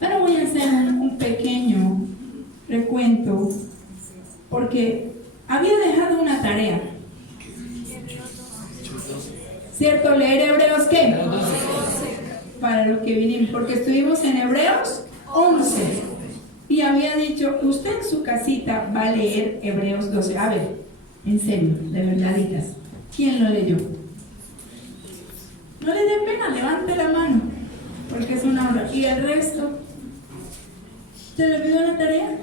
Pero voy a hacer un pequeño recuento porque había dejado una tarea. ¿Cierto? Leer Hebreos, ¿qué? Para los que vinimos, porque estuvimos en Hebreos 11 y había dicho, usted en su casita va a leer Hebreos 12. A ver, en serio, de verdaditas, ¿quién lo leyó? No le dé pena, levante la mano, porque es una hora. ¿Y el resto? ¿Se le olvidó la tarea?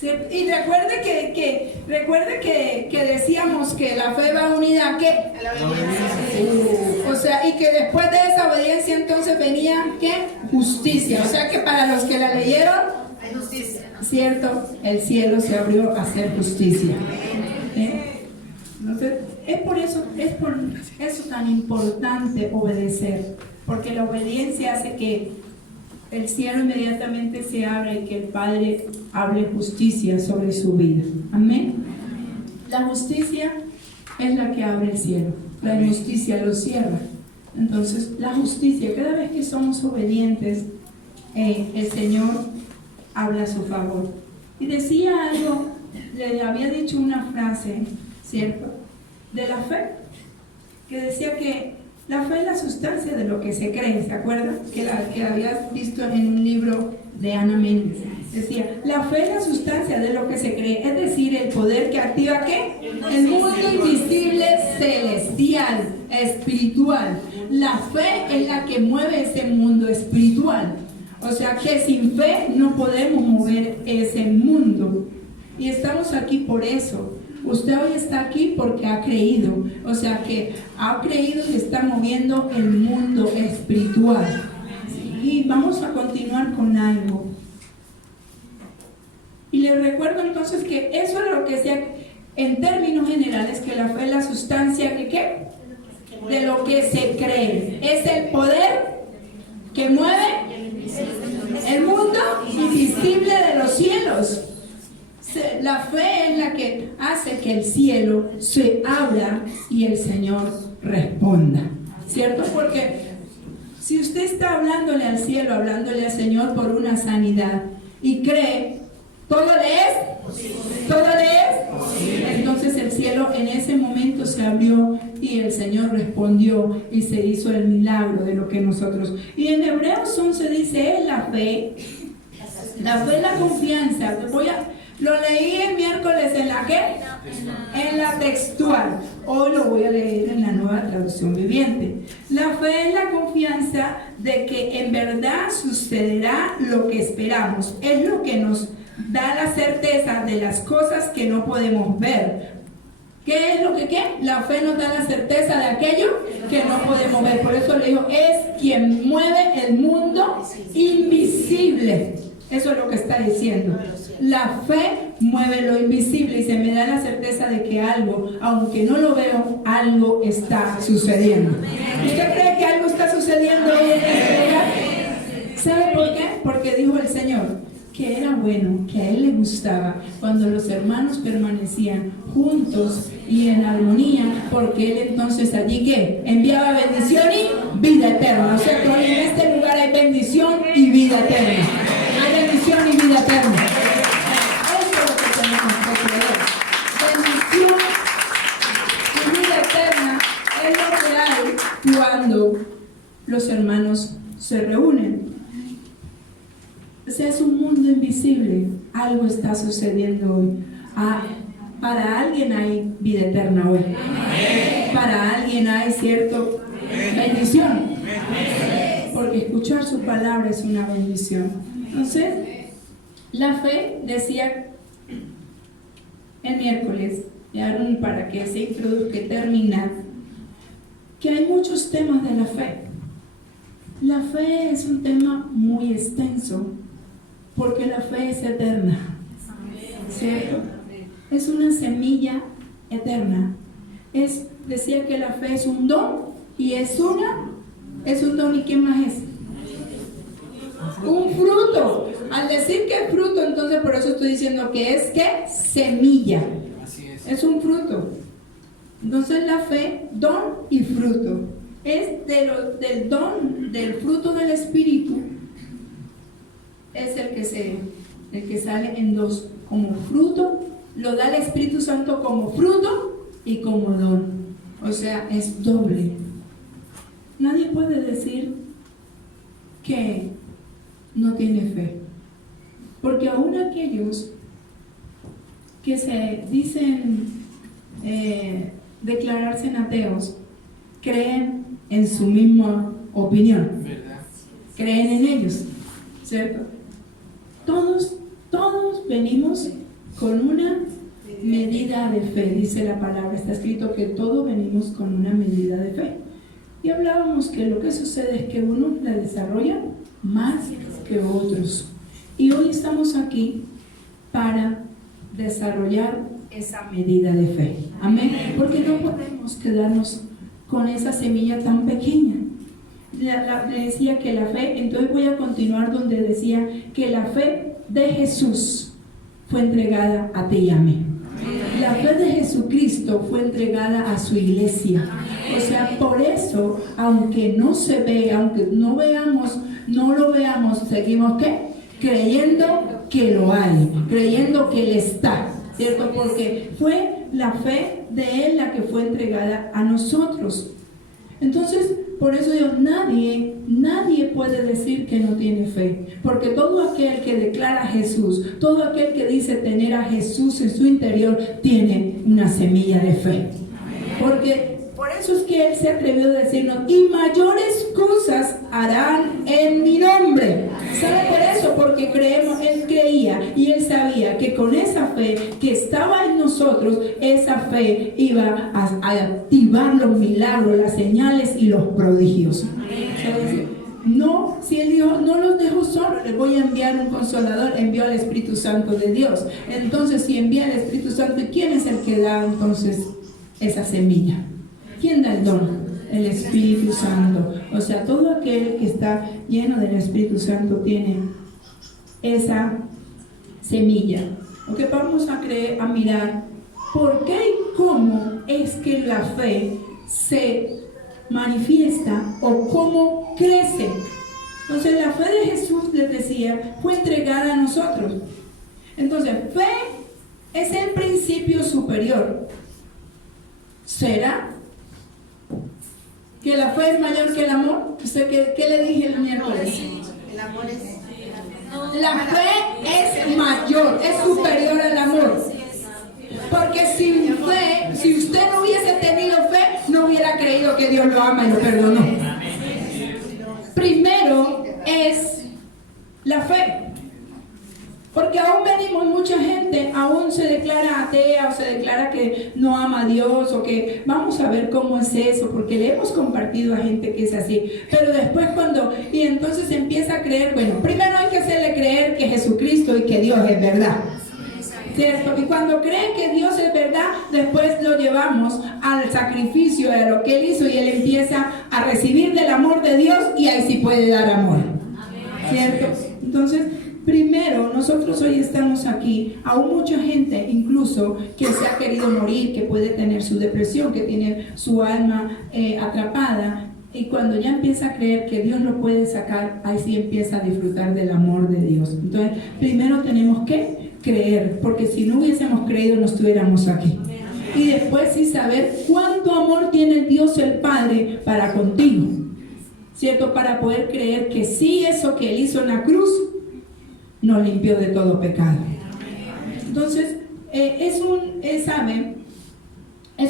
¿Sí? Y recuerde que decíamos que la fe va unida ¿a qué? A la obediencia. O sea, y que después de esa obediencia entonces venía ¿qué? Justicia. O sea que para los que la leyeron, hay justicia. ¿Cierto? El cielo se abrió a hacer justicia. Entonces, es por eso tan importante obedecer, porque la obediencia hace que el cielo inmediatamente se abre y que el Padre hable justicia sobre su vida. Amén. La justicia es la que abre el cielo, la injusticia lo cierra. Entonces, la justicia, cada vez que somos obedientes, el Señor habla a su favor. Y decía algo, le había dicho una frase, ¿cierto? De la fe, que decía que la fe es la sustancia de lo que se cree, ¿se acuerdan? Que habías visto en un libro de Ana Méndez. Decía, la fe es la sustancia de lo que se cree, es decir, el poder que activa ¿qué? El mundo invisible, celestial, espiritual. La fe es la que mueve ese mundo espiritual. O sea que sin fe no podemos mover ese mundo. Y estamos aquí por eso. Usted hoy está aquí porque ha creído, o sea que ha creído y está moviendo el mundo espiritual. Y vamos a continuar con algo. Y les recuerdo entonces que eso es lo que sea, en términos generales, que la fe es la sustancia que ¿qué? De lo que se cree. Es el poder que mueve el mundo invisible de los cielos. La fe es la que hace que el cielo se abra y el Señor responda, ¿cierto? Porque si usted está hablándole al cielo, hablándole al Señor por una sanidad y cree, ¿todo le es? ¿Todo le es? Entonces el cielo en ese momento se abrió y el Señor respondió y se hizo el milagro de lo que nosotros. Y en Hebreos 11 dice, es la fe es la confianza. Lo leí el miércoles en la ¿qué? En la textual. Hoy lo voy a leer en la Nueva Traducción Viviente. La fe es la confianza de que en verdad sucederá lo que esperamos. Es lo que nos da la certeza de las cosas que no podemos ver. ¿Qué es lo que qué? La fe nos da la certeza de aquello que no podemos ver. Por eso le digo, es quien mueve el mundo invisible. Eso es lo que está diciendo. La fe mueve lo invisible y se me da la certeza de que algo, aunque no lo veo, algo está sucediendo. ¿Usted cree que algo está sucediendo hoy en este lugar? ¿Sabe por qué? Porque dijo el Señor que era bueno, que a Él le gustaba cuando los hermanos permanecían juntos y en armonía, porque Él entonces allí ¿qué? Enviaba bendición y vida eterna. O sea que hoy en este lugar hay bendición y vida eterna. Hay bendición y vida eterna. Eso es lo que tenemos que creer. Bendición y vida eterna es lo que hay cuando los hermanos se reúnen. O sea, es un mundo invisible. Algo está sucediendo hoy. Para alguien hay vida eterna hoy. Para alguien hay cierto bendición. Porque escuchar su palabra es una bendición. Entonces, la fe, decía el miércoles, y Aaron, para que se introduzca y terminar, que hay muchos temas de la fe. La fe es un tema muy extenso, porque la fe es eterna, ¿cierto? Es una semilla eterna. Decía que la fe es un don, y es un don, ¿y qué más es? Un fruto. Al decir que es fruto, entonces por eso estoy diciendo que es ¿qué? Semilla. Es un fruto. Entonces la fe, don y fruto. Es del don, del fruto del Espíritu, el que sale en dos, como fruto, lo da el Espíritu Santo como fruto y como don. O sea, es doble. Nadie puede decir que no tiene fe, porque aún aquellos que se dicen declararse ateos creen en su misma opinión, creen en ellos, ¿cierto? Todos venimos con una medida de fe, dice la palabra, está escrito que todos venimos con una medida de fe. Y hablábamos que lo que sucede es que unos la desarrollan más que otros. Y hoy estamos aquí para desarrollar esa medida de fe. Amén. Porque no podemos quedarnos con esa semilla tan pequeña. Le decía que la fe, entonces voy a continuar donde decía que la fe de Jesús fue entregada a ti y a mí. La fe de Jesucristo fue entregada a su iglesia. O sea, por eso, aunque no se ve, aunque no lo veamos, seguimos ¿qué? Creyendo que lo hay, creyendo que Él está, ¿cierto? Porque fue la fe de Él la que fue entregada a nosotros. Entonces, por eso yo, nadie puede decir que no tiene fe, porque todo aquel que declara a Jesús, todo aquel que dice tener a Jesús en su interior, tiene una semilla de fe. Porque por eso es que Él se atrevió a decirnos, y mayores cosas harán en mi nombre. ¿Sabe por eso? Porque creemos, Él creía y Él sabía que con esa fe que estaba en nosotros, esa fe iba a activar los milagros, las señales y los prodigios. No, si Él dijo, no los dejo solos, les voy a enviar un consolador, envió al Espíritu Santo de Dios. Entonces, si envía al Espíritu Santo, ¿quién es el que da entonces esa semilla? ¿Quién da el don? El Espíritu Santo. O sea, todo aquel que está lleno del Espíritu Santo tiene esa semilla. Ok, vamos a mirar por qué y cómo es que la fe se manifiesta o cómo crece. Entonces, la fe de Jesús, les decía, fue entregada a nosotros. Entonces, fe es el principio superior. ¿Será que la fe es mayor que el amor? ¿Qué le dije el miércoles? El amor es... La fe es mayor, es superior al amor. Porque sin fe, si usted no hubiese tenido fe, no hubiera creído que Dios lo ama y lo perdonó. Primero es la fe. Porque aún venimos, mucha gente aún se declara atea o se declara que no ama a Dios o que vamos a ver cómo es eso, porque le hemos compartido a gente que es así. Pero después y entonces empieza a creer, bueno, primero hay que hacerle creer que Jesucristo y que Dios es verdad. ¿Cierto? Y cuando creen que Dios es verdad, después lo llevamos al sacrificio de lo que Él hizo y Él empieza a recibir del amor de Dios y ahí sí puede dar amor. ¿Cierto? Entonces, primero, nosotros hoy estamos aquí, aún mucha gente incluso que se ha querido morir, que puede tener su depresión, que tiene su alma atrapada, y cuando ya empieza a creer que Dios lo puede sacar, ahí sí empieza a disfrutar del amor de Dios. Entonces, primero tenemos que creer, porque si no hubiésemos creído no estuviéramos aquí. Y después sí saber cuánto amor tiene Dios el Padre para contigo, ¿cierto? Para poder creer que sí, eso que Él hizo en la cruz nos limpió de todo pecado. Entonces, es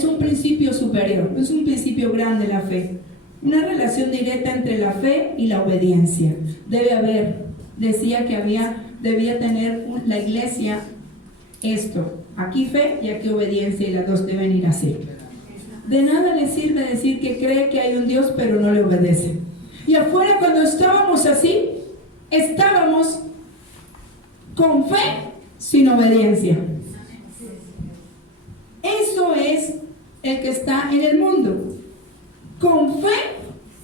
un principio superior, es un principio grande la fe. Una relación directa entre la fe y la obediencia. Debe haber, decía que debía tener la iglesia esto, aquí fe y aquí obediencia, y las dos deben ir así. De nada le sirve decir que cree que hay un Dios pero no le obedece. Y afuera, cuando estábamos así, estábamos con fe sin obediencia. Eso es el que está en el mundo, con fe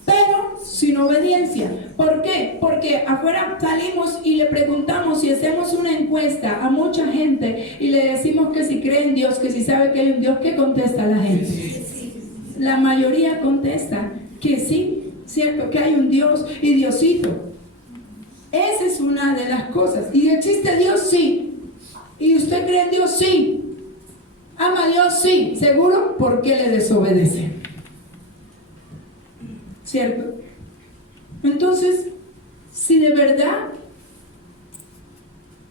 pero sin obediencia. ¿Por qué? Porque afuera salimos y le preguntamos y hacemos una encuesta a mucha gente y le decimos que si cree en Dios, que si sabe que hay un Dios. ¿Qué contesta la gente? La mayoría contesta que sí, cierto, que hay un Dios y Diosito. Ese es una de las cosas. ¿Y existe Dios? Sí. ¿Y usted cree en Dios? Sí. ¿Ama a Dios? Sí. ¿Seguro? ¿Por qué le desobedece? ¿Cierto? Entonces, si de verdad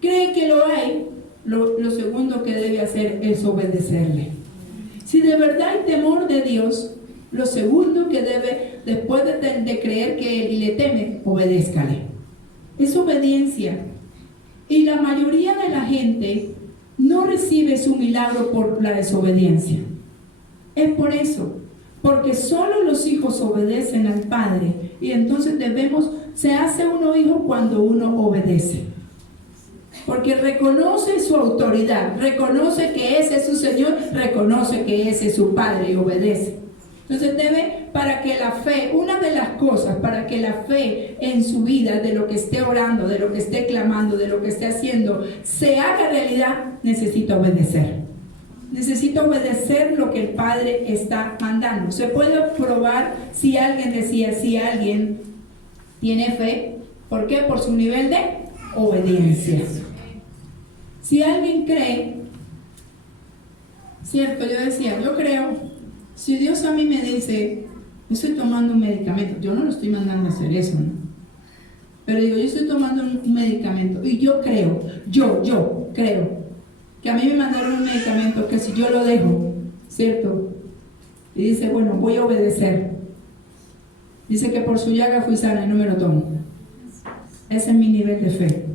cree que lo hay, lo segundo que debe hacer es obedecerle. Si de verdad hay temor de Dios, lo segundo que debe, después de creer que Él le teme, obedézcale. Es obediencia. Y la mayoría de la gente no recibe su milagro por la desobediencia. Es por eso, porque solo los hijos obedecen al Padre. Y entonces se hace uno hijo cuando uno obedece. Porque reconoce su autoridad, reconoce que ese es su Señor, reconoce que ese es su Padre y obedece. Entonces para que la fe, una de las cosas, para que la fe en su vida, de lo que esté orando, de lo que esté clamando, de lo que esté haciendo, se haga realidad, necesita obedecer. Necesita obedecer lo que el Padre está mandando. Se puede probar si alguien tiene fe. ¿Por qué? Por su nivel de obediencia. Si alguien cree, cierto, yo creo, si Dios a mí me dice, yo estoy tomando un medicamento, yo no lo estoy mandando a hacer eso, ¿no? Pero digo, yo estoy tomando un medicamento y yo creo que a mí me mandaron un medicamento que si yo lo dejo, ¿cierto? Y dice, bueno, voy a obedecer. Dice que por su llaga fui sana y no me lo tomo. Ese es mi nivel de fe.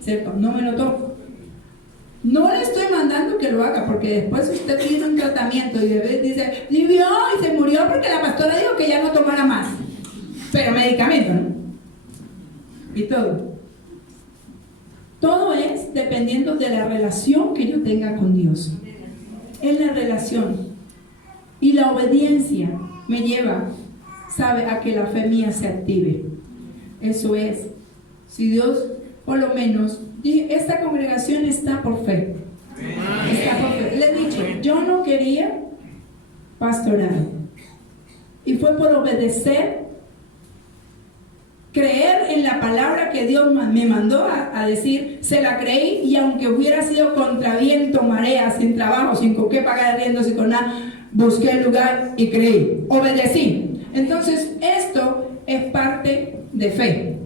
¿Cierto? No me lo tomo. No le estoy mandando que lo haga, porque después usted tiene un tratamiento y dice, vivió y se murió porque la pastora dijo que ya no tomara más. Pero medicamento, ¿no? Y todo. Todo es dependiendo de la relación que yo tenga con Dios. Es la relación. Y la obediencia me lleva, ¿sabe?, a que la fe mía se active. Eso es. Si Dios, por lo menos, esta congregación está por fe. Está por fe. Le he dicho, yo no quería pastorar. Y fue por obedecer, creer en la palabra que Dios me mandó a decir, se la creí, y aunque hubiera sido contra viento, marea, sin trabajo, sin con qué pagar arriendos y con nada, busqué el lugar y creí, obedecí. Entonces esto es parte de fe.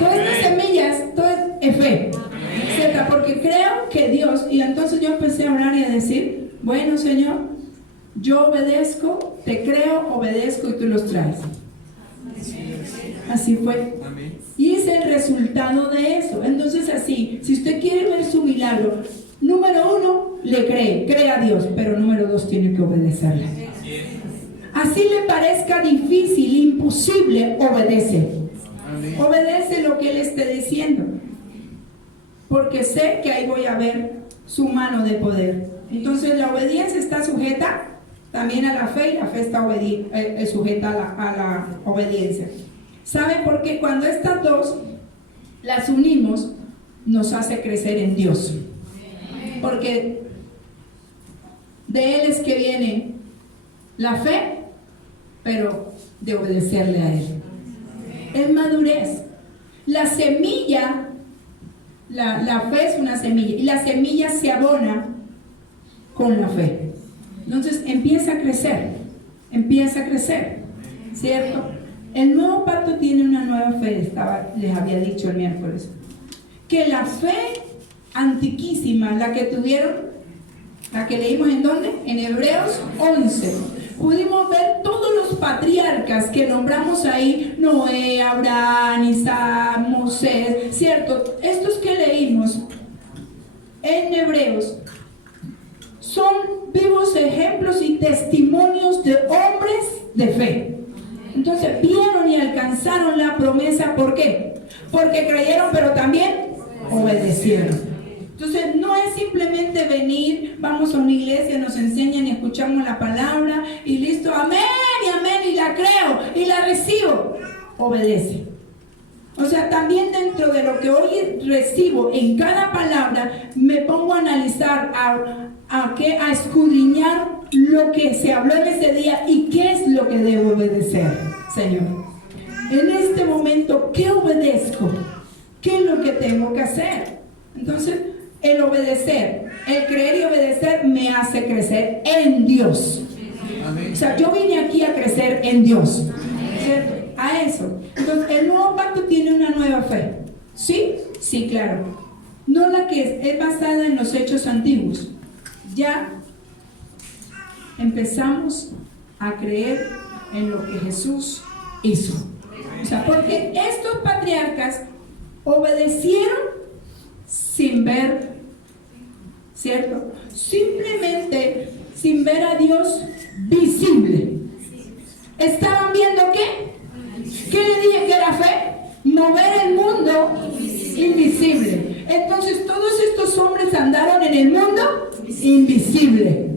Todas estas semillas, todo es fe, ¿cierto? Porque creo que Dios, y entonces yo empecé a orar y a decir, bueno, Señor, yo obedezco, te creo, obedezco y tú los traes. Así fue. Y es el resultado de eso. Entonces así, si usted quiere ver su milagro, número 1, le cree a Dios, pero número 2, tiene que obedecerle. Así le parezca difícil, imposible, obedece. Obedece lo que Él esté diciendo, porque sé que ahí voy a ver su mano de poder. Entonces la obediencia está sujeta también a la fe, y la fe está sujeta a la obediencia. ¿Sabe por qué? Cuando estas dos las unimos, nos hace crecer en Dios, porque de Él es que viene la fe, pero de obedecerle a Él. Es madurez. La semilla, la fe es una semilla, y la semilla se abona con la fe. Entonces empieza a crecer, ¿cierto? El nuevo pacto tiene una nueva fe, les había dicho el miércoles, que la fe antiquísima, la que leímos ¿en dónde? En Hebreos 11. Pudimos ver todos los patriarcas que nombramos ahí, Noé, Abraham, Isaac, Moisés, ¿cierto? Estos que leímos en Hebreos son vivos ejemplos y testimonios de hombres de fe. Entonces vieron y alcanzaron la promesa. ¿Por qué? Porque creyeron, pero también obedecieron. Entonces no es simplemente venir, vamos a una iglesia, nos enseñan y escuchamos la palabra y listo, amén, y la creo y la recibo. Obedece. O sea, también dentro de lo que hoy recibo en cada palabra, me pongo a analizar, a escudriñar lo que se habló en ese día y qué es lo que debo obedecer, Señor. En este momento, ¿qué obedezco? ¿qué es lo que tengo que hacer? Entonces, el obedecer, el creer y obedecer me hace crecer en Dios. O sea, yo vine aquí a crecer en Dios, ¿cierto? A eso. Entonces, el nuevo pacto tiene una nueva fe. ¿Sí? Sí, claro. No la que es basada en los hechos antiguos. Ya empezamos a creer en lo que Jesús hizo. O sea, porque estos patriarcas obedecieron sin ver, ¿cierto? Simplemente sin ver a Dios visible. ¿Estaban viendo qué? ¿Qué le dije que era fe? Mover el mundo invisible. Entonces todos estos hombres andaron en el mundo invisible.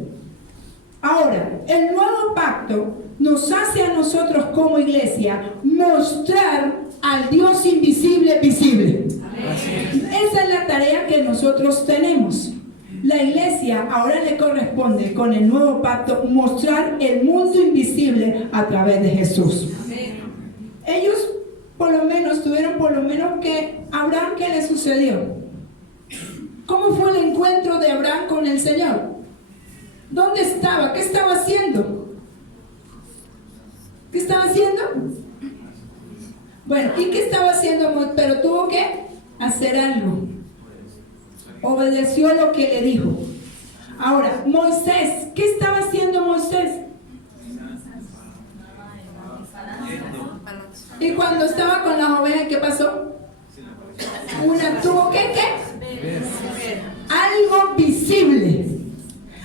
Ahora, el nuevo pacto nos hace a nosotros como iglesia mostrar al Dios invisible visible. Esa es la tarea que nosotros tenemos. La iglesia ahora le corresponde con el nuevo pacto mostrar el mundo invisible a través de Jesús. Ellos tuvieron por lo menos que Abraham, ¿qué le sucedió? ¿Cómo fue el encuentro de Abraham con el Señor? ¿Dónde estaba? ¿Qué estaba haciendo? ¿Qué estaba haciendo? Bueno, ¿y qué estaba haciendo? Pero tuvo que hacer algo. Obedeció lo que le dijo. Ahora, Moisés, ¿qué estaba haciendo Moisés? Y cuando estaba con las ovejas, ¿qué pasó? Una tuvo que, ¿qué? Algo visible.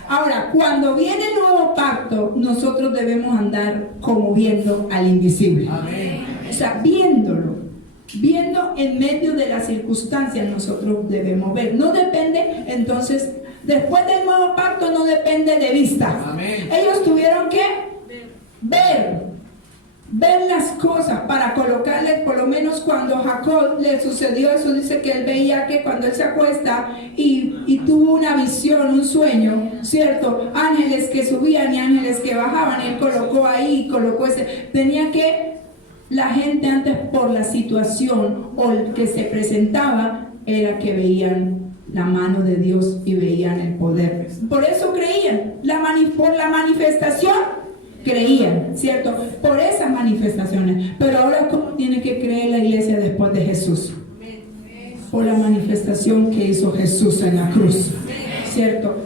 Ahora, cuando viene el nuevo pacto, nosotros debemos andar como viendo al invisible. O sea, viéndolo. Viendo en medio de las circunstancias, nosotros debemos ver. No depende, entonces, después del nuevo pacto no depende de vista. Amén. Ellos tuvieron que ver las cosas para colocarle, por lo menos cuando a Jacob le sucedió eso, dice que él veía que cuando él se acuesta y tuvo una visión, un sueño, ¿cierto? Ángeles que subían y ángeles que bajaban, él colocó ahí, colocó ese, tenía que, la gente antes por la situación o el que se presentaba, era que veían la mano de Dios y veían el poder. Por eso creían, por la manifestación creían, ¿cierto? Por esas manifestaciones. Pero ahora, ¿cómo tiene que creer la iglesia después de Jesús? Por la manifestación que hizo Jesús en la cruz, ¿cierto?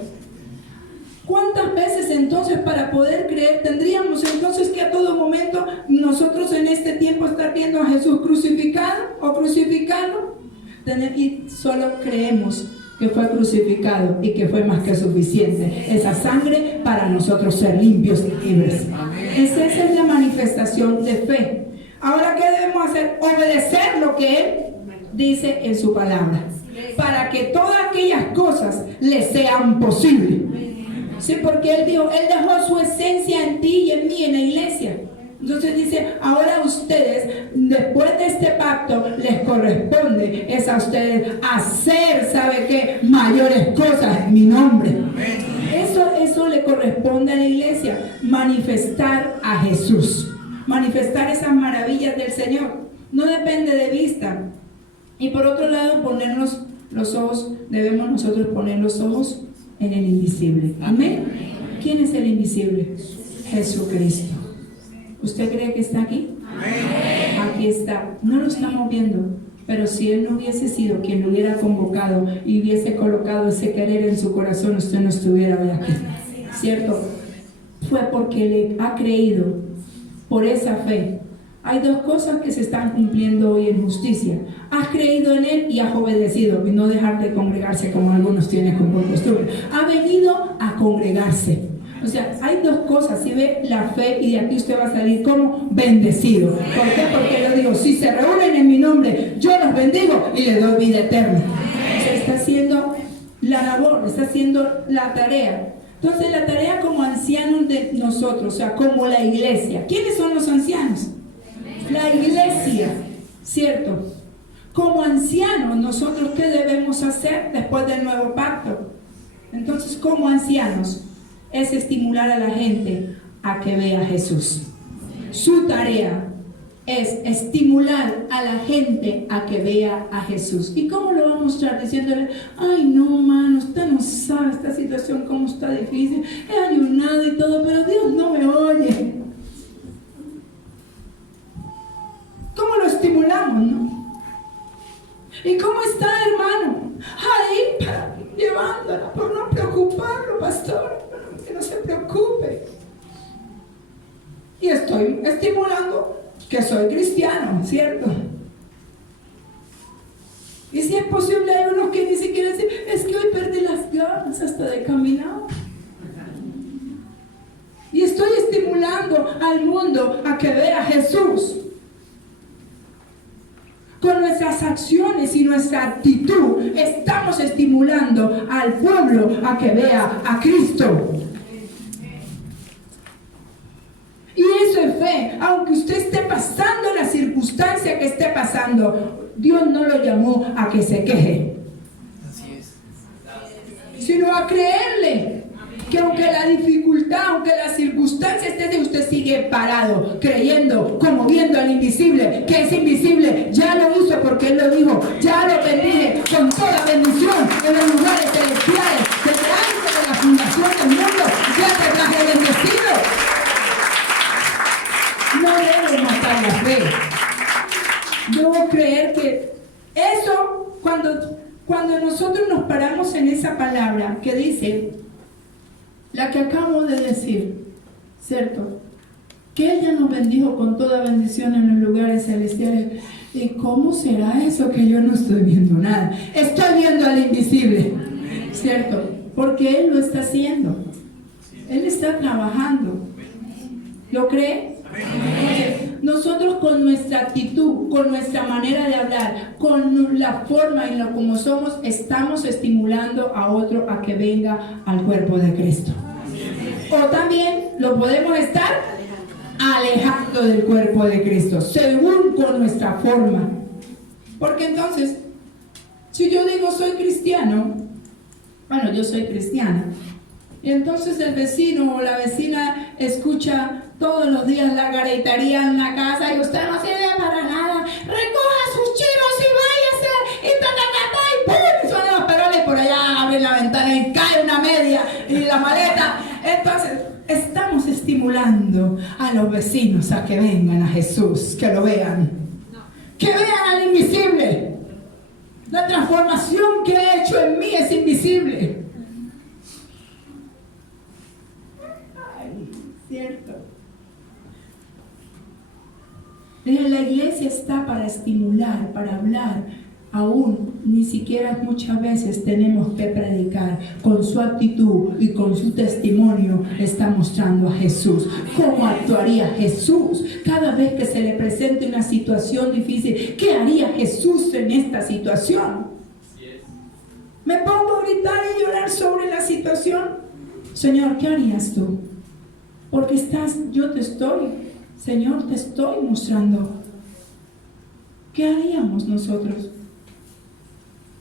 ¿Cuántas veces entonces para poder creer tendríamos entonces que a todo momento nosotros en este tiempo estar viendo a Jesús crucificado o crucificado? Y solo creemos que fue crucificado y que fue más que suficiente esa sangre para nosotros ser limpios y libres. Esa es la manifestación de fe. Ahora, ¿qué debemos hacer? Obedecer lo que Él dice en su palabra, para que todas aquellas cosas le sean posibles. Sí, porque Él dijo, Él dejó su esencia en ti y en mí, en la iglesia. Entonces dice, ahora a ustedes, después de este pacto, les corresponde es a ustedes hacer, ¿sabe qué? Mayores cosas en mi nombre. Eso le corresponde a la iglesia, manifestar a Jesús, manifestar esas maravillas del Señor. No depende de vista. Y por otro lado, ponernos los ojos, debemos nosotros poner los ojos en el invisible. Amén. ¿Quién es el invisible? Jesucristo. ¿Usted cree que está aquí? Amén. Aquí está. No lo estamos viendo, pero si Él no hubiese sido quien lo hubiera convocado y hubiese colocado ese querer en su corazón, usted no estuviera hoy aquí, ¿cierto? Fue porque le ha creído por esa fe. Hay dos cosas que se están cumpliendo hoy en justicia. Has creído en Él y has obedecido, y no dejar de congregarse como algunos tienen como costumbre. Ha venido a congregarse. O sea, hay dos cosas. Si ve la fe, y de aquí usted va a salir como bendecido. ¿Por qué? Porque yo digo, si se reúnen en mi nombre, yo los bendigo y les doy vida eterna. O sea, está haciendo la labor, está haciendo la tarea. Entonces, la tarea como ancianos de nosotros, o sea, como la iglesia. ¿Quiénes son los ancianos? La iglesia, ¿cierto? Como ancianos, nosotros ¿qué debemos hacer después del nuevo pacto? Entonces, como ancianos, es estimular a la gente a que vea a Jesús. Su tarea es estimular a la gente a que vea a Jesús. ¿Y cómo lo va a mostrar? Diciéndole, ay no, mano, usted no sabe esta situación cómo está difícil, he ayunado y todo, pero Dios no me oye. ¿Cómo lo estimulamos, no? ¿Y cómo está, hermano? Ahí, llevándola, por no preocuparlo, pastor, que no se preocupe. Y estoy estimulando que soy cristiano, ¿cierto? Y si es posible, hay unos que ni siquiera dicen, es que hoy perdí las ganas hasta de caminar. Y estoy estimulando al mundo a que vea a Jesús. Con nuestras acciones y nuestra actitud, estamos estimulando al pueblo a que vea a Cristo. Y eso es fe, aunque usted esté pasando la circunstancia que esté pasando, Dios no lo llamó a que se queje. Así es. Sino a creerle que aunque la dificultad, aunque la circunstancia esté, usted sigue parado, creyendo, como viendo al invisible, que es invisible, ya lo hizo porque Él lo dijo, ya lo bendije con toda bendición en los lugares celestiales, desde antes de la fundación del mundo, ya te traje bendecido. No debo matar la fe. Debo creer que eso, cuando nosotros nos paramos en esa palabra que dice, la que acabo de decir, ¿cierto? Que ella nos bendijo con toda bendición en los lugares celestiales. ¿Y cómo será eso que yo no estoy viendo nada? Estoy viendo al invisible, ¿cierto? Porque Él lo está haciendo. Él está trabajando. ¿Lo cree? Nosotros con nuestra actitud, con nuestra manera de hablar, con la forma en la como somos, estamos estimulando a otro a que venga al cuerpo de Cristo. O también lo podemos estar alejando del cuerpo de Cristo, según con nuestra forma. Porque entonces, si yo digo soy cristiano, bueno, yo soy cristiana, y entonces el vecino o la vecina escucha todos los días la garetaría en la casa y usted no sirve para nada, recoja sus chiros y váyase, y y ¡pum! Suenan los peroles y por allá abren la ventana y cae una media y la maleta. Entonces estamos estimulando a los vecinos a que vengan a Jesús, que lo vean, que vean al invisible. La transformación que ha hecho en mí es invisible. Cierto. La iglesia está para estimular, para hablar. Aún ni siquiera muchas veces tenemos que predicar. Con su actitud y con su testimonio está mostrando a Jesús. ¿Cómo actuaría Jesús cada vez que se le presente una situación difícil? ¿Qué haría Jesús en esta situación? ¿Me pongo a gritar y llorar sobre la situación? Señor, ¿qué harías tú? Porque Señor, te estoy mostrando. ¿Qué haríamos nosotros?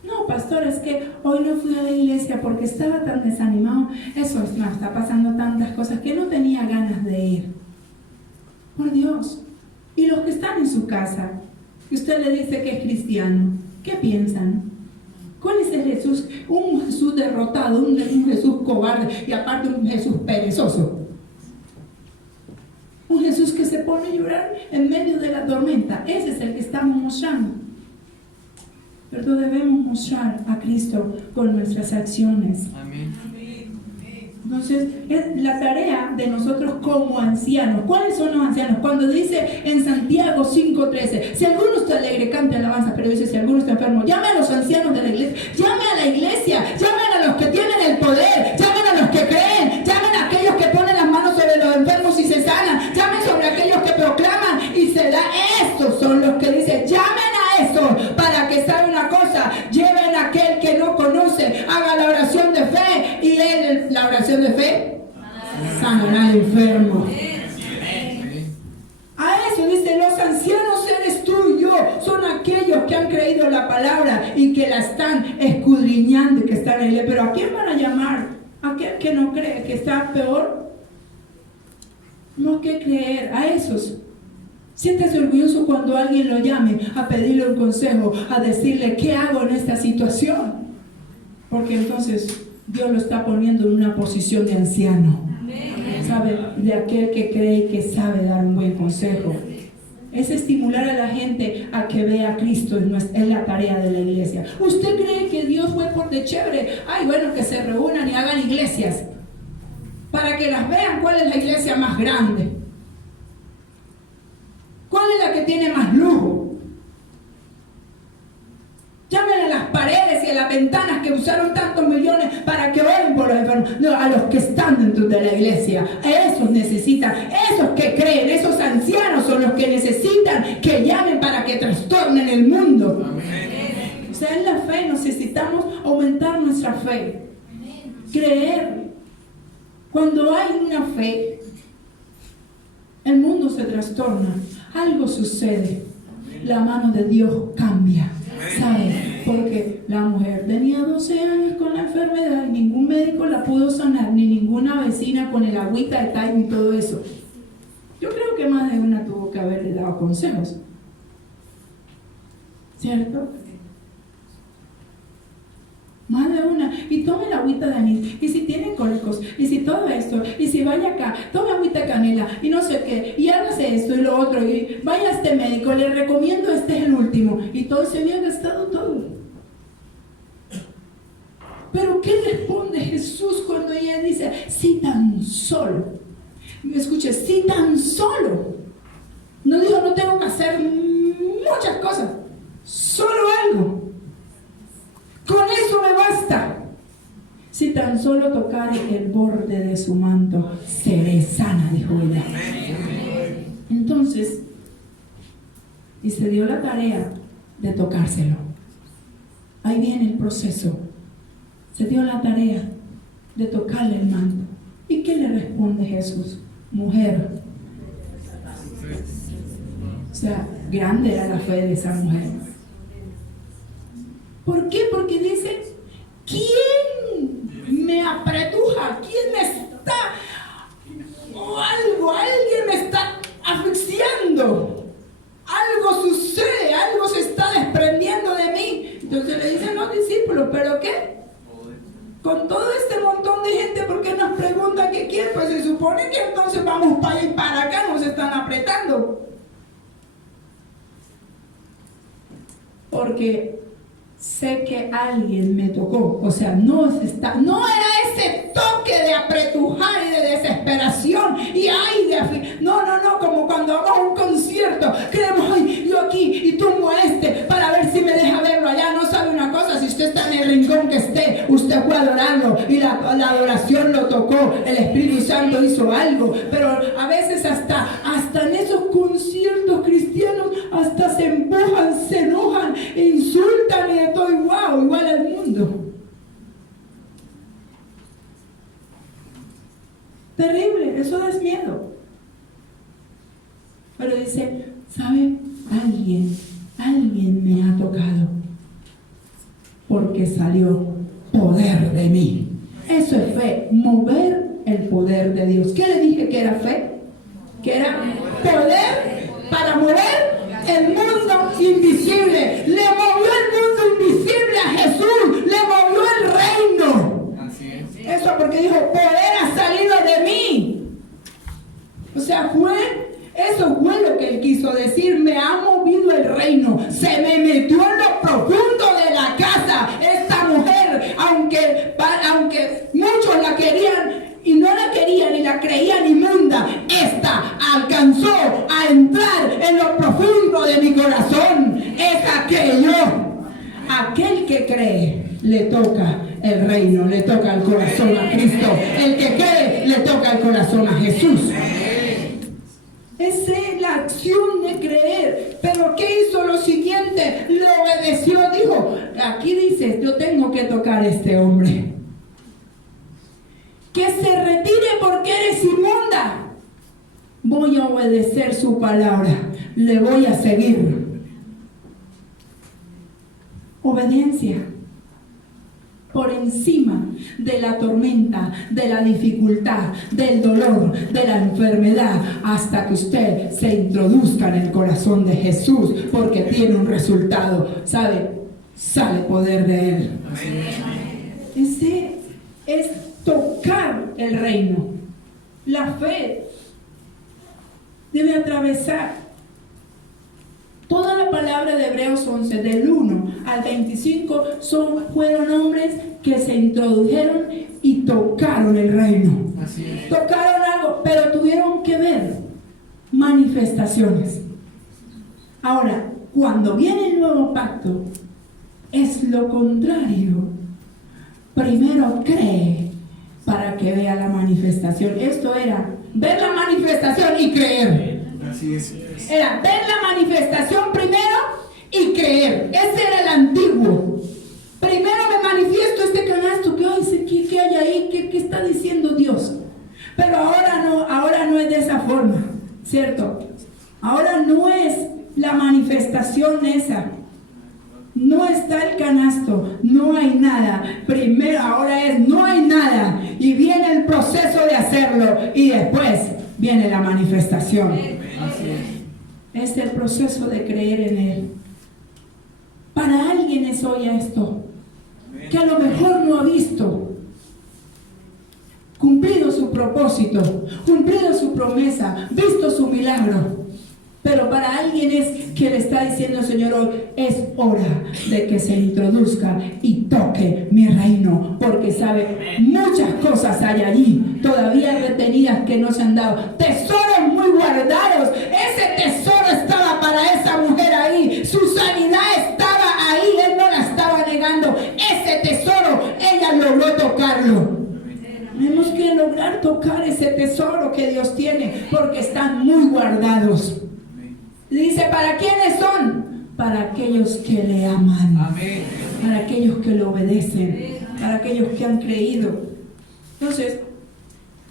No, pastor, es que hoy no fui a la iglesia porque estaba tan desanimado. Eso es más, está pasando tantas cosas que no tenía ganas de ir. Por Dios. Y los que están en su casa, que usted le dice que es cristiano, ¿qué piensan? ¿Cuál es el Jesús? Un Jesús derrotado, un Jesús cobarde y aparte un Jesús perezoso. Un Jesús que se pone a llorar en medio de la tormenta. Ese es el que estamos mostrando. Pero debemos mostrar a Cristo con nuestras acciones. Amén. Entonces, es la tarea de nosotros como ancianos. ¿Cuáles son los ancianos? Cuando dice en Santiago 5:13, si alguno está alegre, cante alabanza, pero dice, si alguno está enfermo, llame a los ancianos de la iglesia, llame a la iglesia, llamen a los que tienen el poder, llamen a los que creen, llamen a aquellos que ponen las manos sobre los enfermos y se sanan, llamen sobre aquellos que proclaman y se da. Estos son los que dicen, llamen a estos, para que sabe una cosa, lleven a aquel que no conoce, haga la oración de fe, y él, la oración de fe, sanará al enfermo. A eso dice, los ancianos eres tú y yo, son aquellos que han creído la palabra y que la están escudriñando y que están en él. Pero ¿a quién van a llamar? ¿Aquel que no cree, que está peor? No hay que creer, a esos Siéntese orgulloso cuando alguien lo llame a pedirle un consejo, a decirle qué hago en esta situación. Porque entonces Dios lo está poniendo en una posición de anciano. ¿Sabe? De aquel que cree y que sabe dar un buen consejo. Es estimular a la gente a que vea a Cristo en la tarea de la iglesia. ¿Usted cree que Dios fue por de chévere? Ay, bueno, que se reúnan y hagan iglesias para que las vean. ¿Cuál es la iglesia más grande? ¿Cuál es la que tiene más lujo? Llamen a las paredes y a las ventanas que usaron tantos millones para que oren por los enfermos. No, a los que están dentro de la iglesia. Esos necesitan, esos que creen, esos ancianos son los que necesitan que llamen para que trastornen el mundo. Amén. O sea, en la fe necesitamos aumentar nuestra fe. Creer. Cuando hay una fe, el mundo se trastorna. Algo sucede. La mano de Dios cambia. ¿Sabe? Porque la mujer tenía 12 años con la enfermedad y ningún médico la pudo sanar, ni ninguna vecina con el agüita de Time y todo eso. Yo creo que más de una tuvo que haberle dado consejos. ¿Cierto? Más de una. Y tome la agüita de anís. Y si tiene cólicos. Y si todo esto. Y si vaya acá. Tome agüita de canela. Y no sé qué. Y hágase esto y lo otro. Y vaya a este médico. Le recomiendo este es el último. Y todo se había gastado todo. Pero ¿qué responde Jesús cuando ella dice, si tan solo? Escuche, si tan solo. No dijo, no tengo que hacer muchas cosas. Solo algo. Con eso me basta. Si tan solo tocare el borde de su manto, seré sana, dijo ella. Entonces, y se dio la tarea de tocárselo. Ahí viene el proceso. Se dio la tarea de tocarle el manto. ¿Y qué le responde Jesús? Mujer. O sea, grande era la fe de esa mujer. ¿Por qué? Porque dice, ¿quién me apretuja? ¿Quién me está? O alguien me está asfixiando. Algo sucede, algo se está desprendiendo de mí. Entonces le dicen los discípulos, ¿pero qué? Con todo este montón de gente, ¿por qué nos preguntan qué quiere? Pues se supone que entonces vamos para allá y para acá, nos están apretando. Porque sé que alguien me tocó, o sea, no era ese toque de apretujar y de desesperación y no, como cuando vamos a un concierto, creemos, ay, yo aquí y tumbo a este para ver si me deja verlo allá. No sabe una cosa, si usted está en el rincón que esté, usted puede adorarlo y la adoración lo tocó, el Espíritu Santo hizo algo, pero a veces hasta en esos conciertos cristianos hasta se empujan, se enojan, e insultan y de todo igual al mundo. Terrible, eso da miedo. Pero dice, ¿sabe? Alguien me ha tocado porque salió poder de mí. Eso es fe, mover el poder de Dios. ¿Qué le dije que era fe? Que era poder para mover el mundo invisible. Le movió el mundo invisible a Jesús, le movió el reino. Eso porque dijo, poder ha salido de mí. O sea, eso fue lo que él quiso decir, me ha movido el reino, se me metió en lo profundo de la casa. Esta mujer, aunque muchos la querían y no la querían y la creían inmunda, esta alcanzó a entrar en lo profundo de mi corazón. Es aquel que cree, le toca el reino, le toca el corazón a Cristo. El que cree, le toca el corazón a Jesús. Esa es la acción de creer. Pero ¿qué hizo lo siguiente? Le obedeció, dijo, aquí dice, yo tengo que tocar a este hombre. Que se retire porque eres inmunda. Voy a obedecer su palabra. Le voy a seguir. Obediencia. por encima de la tormenta, de la dificultad, del dolor, de la enfermedad, hasta que usted se introduzca en el corazón de Jesús, porque tiene un resultado, ¿sabe? Sale poder de Él. Ese es tocar el reino. La fe debe atravesar toda la palabra de Hebreos 11, del 1 al 25, fueron hombres que se introdujeron y tocaron el reino. Tocaron algo, pero tuvieron que ver manifestaciones. Ahora, cuando viene el nuevo pacto, es lo contrario. Primero cree para que vea la manifestación. Esto era ver la manifestación y creer. Así es. Era ver la manifestación primero y creer. Ese era el antiguo. Primero me manifiesto este canasto. ¿Qué hay ahí? ¿Qué está diciendo Dios? Pero ahora no es de esa forma, ¿cierto? Ahora no es la manifestación esa. No está el canasto, no hay nada. Primero, ahora no hay nada. Y viene el proceso de hacerlo y después viene la manifestación. Es el proceso de creer en Él. Para alguien es hoy esto, que a lo mejor no ha visto cumplido su propósito, cumplido su promesa, visto su milagro. Pero para alguien es que le está diciendo el Señor hoy, es hora de que se introduzca y toque mi reino, porque sabe, muchas cosas hay allí, todavía retenidas que no se han dado, tesoros muy guardados. Ese tesoro estaba para esa mujer ahí, su sanidad estaba ahí, Él no la estaba negando. Ese tesoro, ella logró tocarlo. Tenemos que lograr tocar ese tesoro que Dios tiene, porque están muy guardados. Dice, ¿para quiénes son? Para aquellos que le aman. Amén. Para aquellos que le obedecen. Para aquellos que han creído. Entonces,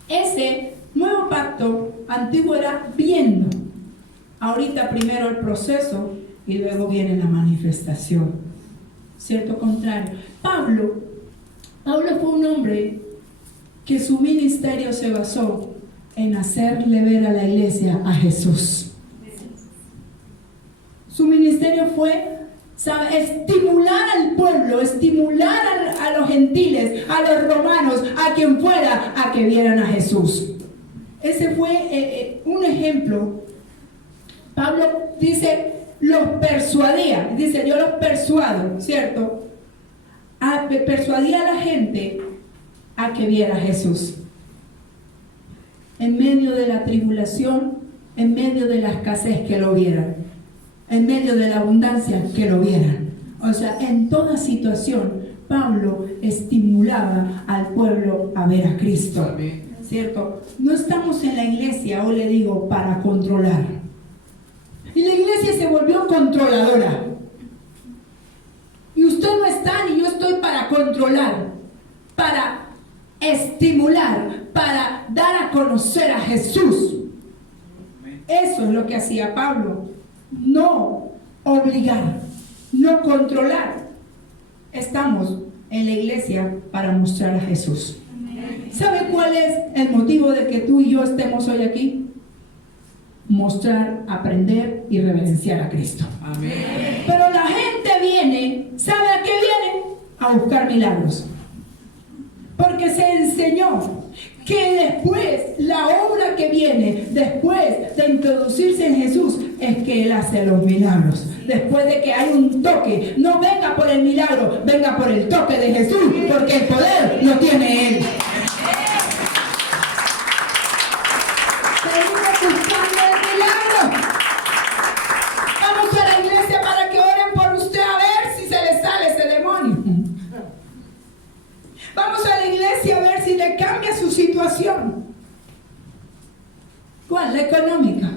ese nuevo pacto antiguo era viendo. Ahorita primero el proceso y luego viene la manifestación. Cierto contrario. Pablo fue un hombre que su ministerio se basó en hacerle ver a la iglesia a Jesús. Su ministerio fue, estimular al pueblo, estimular a los gentiles, a los romanos, a quien fuera, a que vieran a Jesús. Ese fue un ejemplo. Pablo dice, los persuadía, dice, yo los persuado, ¿cierto? Persuadía a la gente a que viera a Jesús. En medio de la tribulación, en medio de la escasez, que lo vieran. En medio de la abundancia, que lo vieran. O sea, en toda situación, Pablo estimulaba al pueblo a ver a Cristo. ¿Cierto? No estamos en la iglesia, o le digo, para controlar. Y la iglesia se volvió controladora. Y usted no está, ni yo estoy para controlar, para estimular, para dar a conocer a Jesús. Eso es lo que hacía Pablo. No obligar, no controlar. Estamos en la iglesia para mostrar a Jesús. ¿Sabe cuál es el motivo de que tú y yo estemos hoy aquí? Mostrar, aprender y reverenciar a Cristo. Amén. Pero la gente viene, ¿sabe a qué viene? A buscar milagros. Porque se enseñó que después, la obra que viene después de introducirse en Jesús, es que Él hace los milagros. Después de que hay un toque, no venga por el milagro, venga por el toque de Jesús, porque el poder lo tiene Él. Seguimos buscando el milagro. Vamos a la iglesia para que oren por usted a ver si se le sale ese demonio. Vamos a la iglesia a ver si le cambia su situación. ¿Cuál? La económica.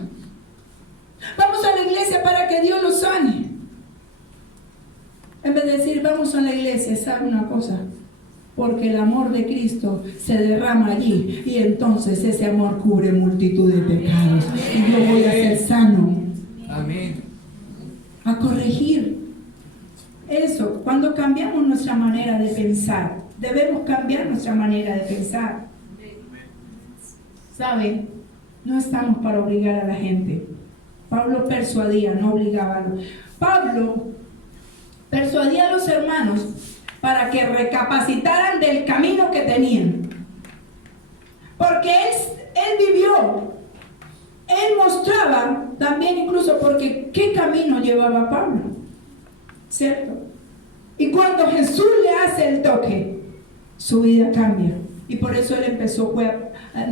Vamos a la iglesia para que Dios lo sane. En vez de decir, vamos a la iglesia, ¿sabe una cosa? Porque el amor de Cristo se derrama allí y entonces ese amor cubre multitud de pecados. Y yo voy a ser sano. Amén. A corregir. eso, cuando cambiamos nuestra manera de pensar, debemos cambiar nuestra manera de pensar. ¿Saben? No estamos para obligar a la gente. Pablo persuadía, no obligaba. Pablo persuadía a los hermanos para que recapacitaran del camino que tenían. Porque él vivió, él mostraba también incluso porque qué camino llevaba Pablo, ¿cierto? Y cuando Jesús le hace el toque, su vida cambia. Y por eso él empezó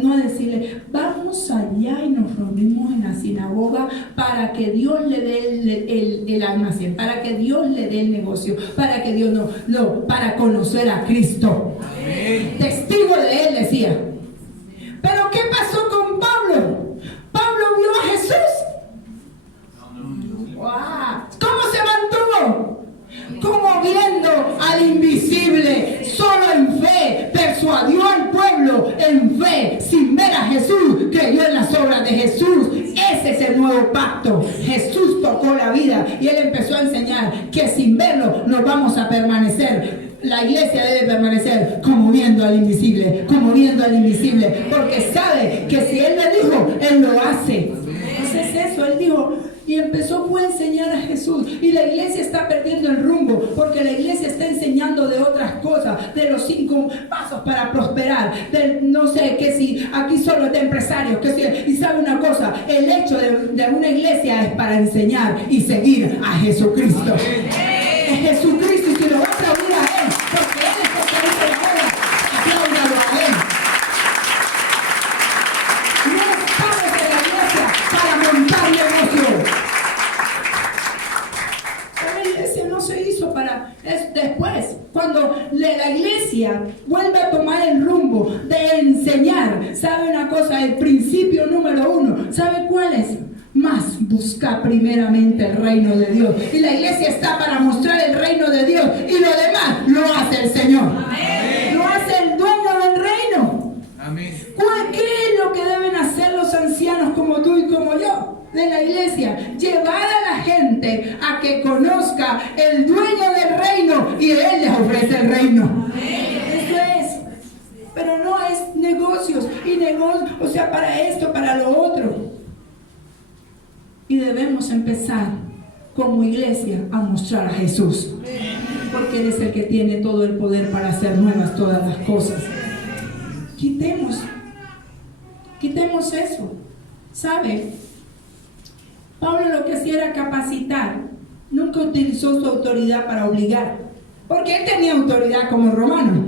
no a decirle, vamos allá y nos reunimos en la sinagoga para que Dios le dé el almacén, para que Dios le dé el negocio, para que Dios para conocer a Cristo. Amén. Testigo de él decía. Pero ¿qué pasó con Pablo? Pablo vio a Jesús. ¡Wow! ¿Cómo se mantuvo? Como viendo al invisible, solo en fe, persuadió al pueblo en fe, sin ver a Jesús, creyó en las obras de Jesús. Ese es el nuevo pacto. Jesús tocó la vida y él empezó a enseñar que sin verlo nos vamos a permanecer. La iglesia debe permanecer como viendo al invisible, porque sabe que si él le dijo, él lo hace. Entonces eso, él dijo, y empezó a enseñar a Jesús. Y la iglesia está perdiendo el rumbo, porque la iglesia está enseñando de otras cosas, de los 5 pasos para prosperar, no sé, que si aquí solo es de empresarios, y sabe una cosa, el hecho de una iglesia es para enseñar y seguir a Jesucristo. Es Jesucristo, y si lo va a aplaudir a él, porque él es el que dice la obra, apláudalo a él. No estamos en la iglesia para montar negocios. La iglesia no se hizo para después, cuando la iglesia vuelve a tomar el rumbo de enseñar. ¿Sabe una cosa? El principio número 1, ¿sabe cuál es? Más busca primeramente el reino de Dios. Y la iglesia está para mostrar el reino de Dios, y lo demás lo hace el Señor. Amén. Lo hace el dueño del reino. Amén. ¿Qué es lo que deben hacer los ancianos como tú y como yo de la iglesia? Llevar a la gente a que conozca el dueño del reino, y él les ofrece el reino. Amén. Eso es. Pero no es negocios o sea, para esto, para lo otro. Y debemos empezar como iglesia a mostrar a Jesús, porque Él es el que tiene todo el poder para hacer nuevas todas las cosas. Quitemos eso. ¿Sabe? Pablo lo que hacía era capacitar. Nunca utilizó su autoridad para obligar, porque él tenía autoridad como romano,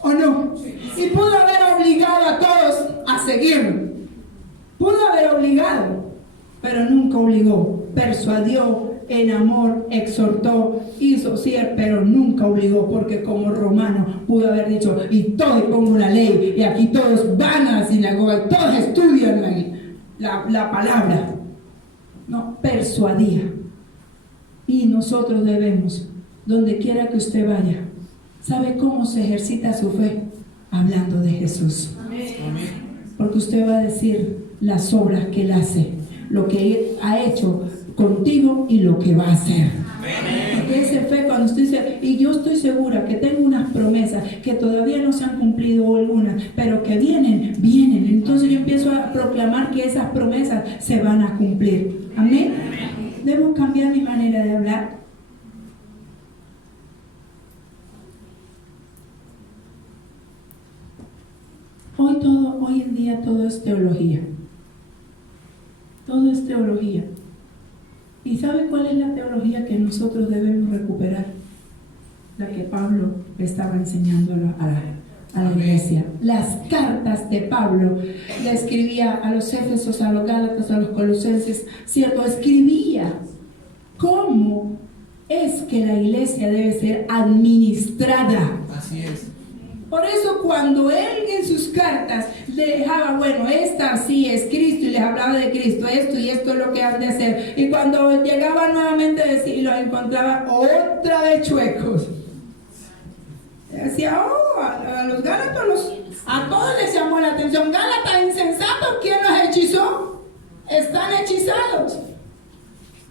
¿o no? Y pudo haber obligado a todos a seguirlo. Pudo haber obligado, pero nunca obligó. Persuadió en amor, exhortó, hizo pero nunca obligó, porque como romano pudo haber dicho, y todos pongo la ley, y aquí todos van a la sinagoga, y todos estudian la palabra. No, persuadía. Y nosotros debemos, donde quiera que usted vaya, ¿sabe cómo se ejercita su fe? Hablando de Jesús. Porque usted va a decir las obras que Él hace, lo que Él ha hecho contigo y lo que va a hacer. Porque ese fe, cuando usted dice, y yo estoy segura que tengo unas promesas que todavía no se han cumplido algunas, pero que vienen. Entonces yo empiezo a proclamar que esas promesas se van a cumplir. Amén. Debo cambiar mi manera de hablar. Hoy en día todo es teología. Todo es teología. ¿Y sabe cuál es la teología que nosotros debemos recuperar? La que Pablo estaba enseñando a la iglesia. Las cartas de Pablo le escribía a los Éfesos, a los Gálatas, a los Colosenses, ¿cierto? Escribía cómo es que la iglesia debe ser administrada. Así es. Por eso cuando él en sus cartas le dejaba, bueno, esta sí es Cristo, y les hablaba de Cristo, esto y esto es lo que han de hacer, y cuando llegaba nuevamente a decir, los encontraba otra vez chuecos. Decía, a los Gálatas, a todos les llamó la atención. Gálatas insensatos, ¿quién los hechizó? Están hechizados,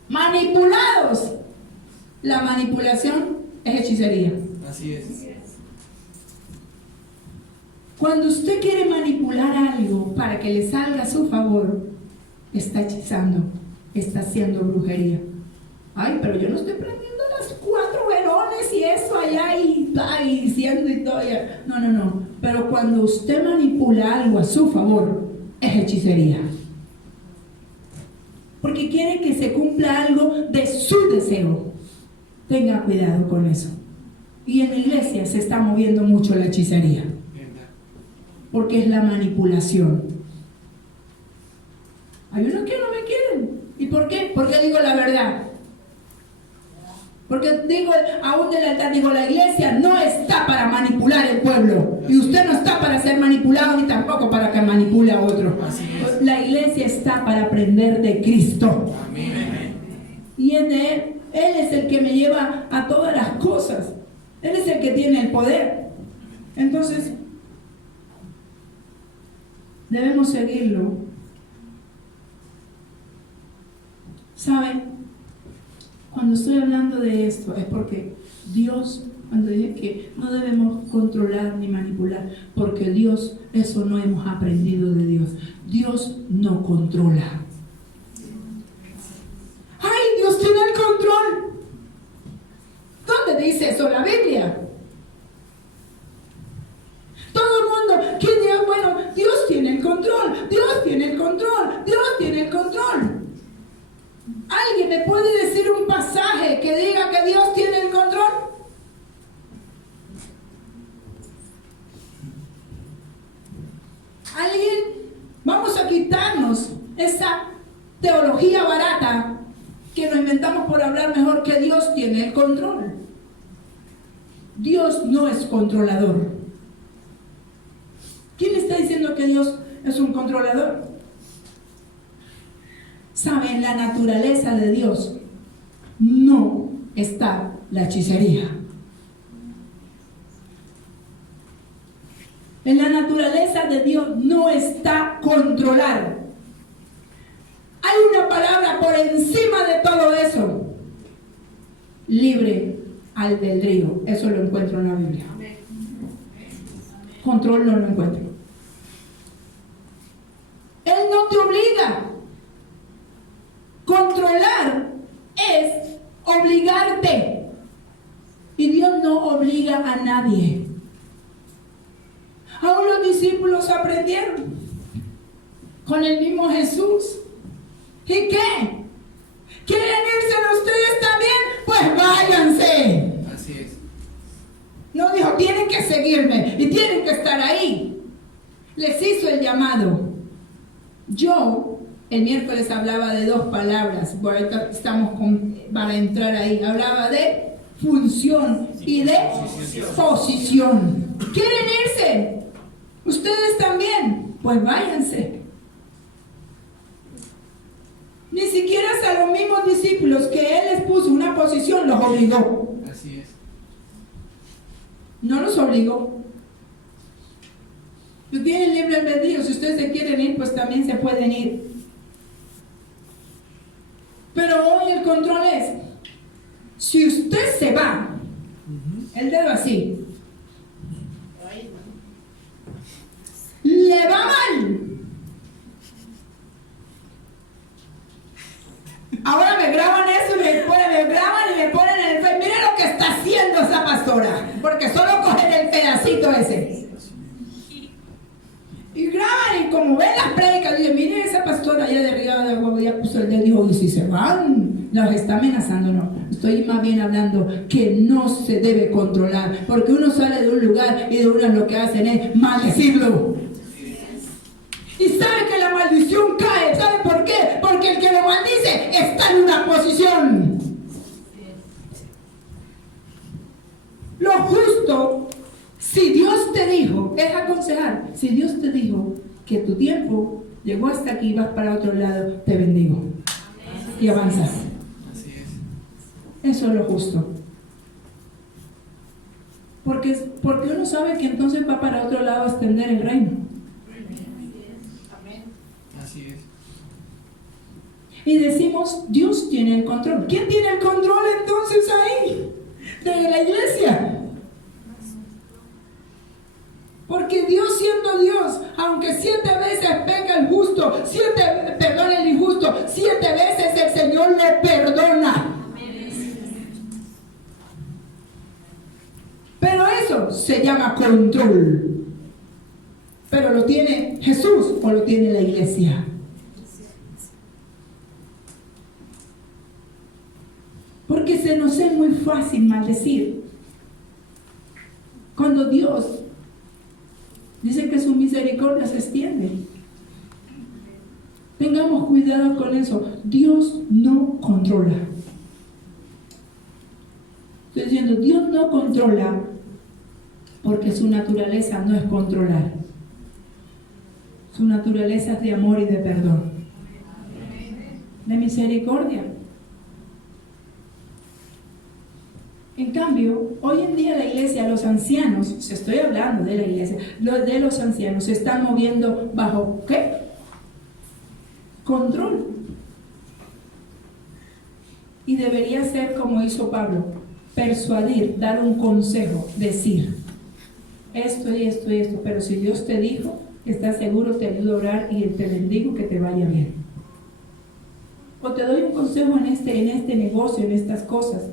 manipulados. la manipulación es hechicería. Así es. Cuando usted quiere manipular algo para que le salga a su favor, está hechizando, está haciendo brujería. Ay, pero yo no estoy prendiendo las 4 verones y eso allá y diciendo y todo allá. No. Pero cuando usted manipula algo a su favor, es hechicería. Porque quiere que se cumpla algo de su deseo. Tenga cuidado con eso. Y en la iglesia se está moviendo mucho la hechicería. Porque es la manipulación. Hay unos que no me quieren. ¿Y por qué? Porque digo la verdad. Porque digo, aún del altar digo, la iglesia no está para manipular el pueblo. Y usted no está para ser manipulado ni tampoco para que manipule a otro. La iglesia está para aprender de Cristo. Y es de Él. Él es el que me lleva a todas las cosas. Él es el que tiene el poder. Entonces, debemos seguirlo. ¿Saben? Cuando estoy hablando de esto es porque Dios, cuando dije que no debemos controlar ni manipular, porque Dios, eso no hemos aprendido de Dios. Dios no controla. ¡Ay, Dios tiene el control! ¿Dónde dice eso la Biblia? Todo el mundo, ¿quién diga? Bueno, Dios tiene el control, Dios tiene el control, Dios tiene el control. ¿Alguien me puede decir un pasaje que diga que Dios tiene el control? ¿Alguien? Vamos a quitarnos esa teología barata que nos inventamos por hablar mejor, que Dios tiene el control. Dios no es controlador. ¿Quién está diciendo que Dios es un controlador? ¿Saben? La naturaleza de Dios no está la hechicería. En la naturaleza de Dios no está controlar. Hay una palabra por encima de todo eso. Libre albedrío. Eso lo encuentro en la Biblia. Control no lo encuentro. Él no te obliga. Controlar es obligarte. Y Dios no obliga a nadie. Aún los discípulos aprendieron con el mismo Jesús. ¿Y qué? ¿Quieren irse ustedes también? Pues váyanse. Así es. No dijo, tienen que seguirme y tienen que estar ahí. Les hizo el llamado. Yo, el miércoles hablaba de 2 palabras. Ahorita estamos para entrar ahí. Hablaba de función y de posición. ¿Quieren irse? ¿Ustedes también? Pues váyanse. Ni siquiera a los mismos discípulos que Él les puso una posición los obligó. Así es. No los obligó. Tienen libre albedrío. Si ustedes se quieren ir, pues también se pueden ir. Pero hoy el control es, si usted se va, el dedo así, le va mal. Ahora me graban eso y me graban y me ponen en el Facebook. Mira lo que está haciendo esa pastora, porque solo cogen el pedacito ese. Y graban y como ven las prédicas, dicen, miren esa pastora allá de Río de Agua, ya puso el dedo y dijo, y si se van, los está amenazando. No, estoy más bien hablando que no se debe controlar, porque uno sale de un lugar y de uno lo que hacen es maldecirlo. Y sabe que la maldición cae. ¿Sabe por qué? Porque el que lo maldice está en una posición. Lo justo, si Dios te dijo, es aconsejar, si Dios te dijo que tu tiempo llegó hasta aquí y vas para otro lado, te bendigo. Y avanzas. Así es. Eso es lo justo. Porque uno sabe que entonces va para otro lado a extender el reino. Y decimos, Dios tiene el control. ¿Quién tiene el control entonces ahí? De la iglesia. Porque Dios siendo Dios, aunque 7 veces peca el justo, 7 perdona el injusto, 7 veces el Señor le perdona. Pero eso se llama control. Pero ¿lo tiene Jesús o lo tiene la iglesia? Porque se nos es muy fácil maldecir. Cuando Dios dice que su misericordia se extiende. Tengamos cuidado con eso. Dios no controla. Estoy diciendo, Dios no controla porque su naturaleza no es controlar. Su naturaleza es de amor y de perdón. De misericordia. En cambio, hoy en día la iglesia, los ancianos, se estoy hablando de la iglesia, de los ancianos se están moviendo bajo ¿qué? Control. Y debería ser como hizo Pablo, persuadir, dar un consejo, decir esto y esto y esto, pero si Dios te dijo, estás seguro, te ayudo a orar y te bendigo, que te vaya bien. O te doy un consejo en este negocio, en estas cosas.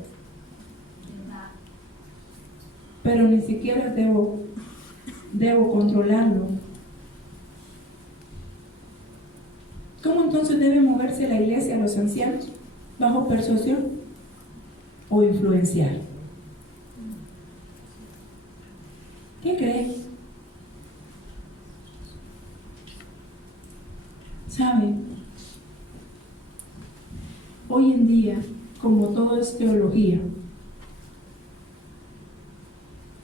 Pero ni siquiera debo controlarlo. ¿Cómo entonces debe moverse la iglesia, los ancianos? ¿Bajo persuasión o influenciar? ¿Qué creen? ¿Saben? Hoy en día, como todo es teología,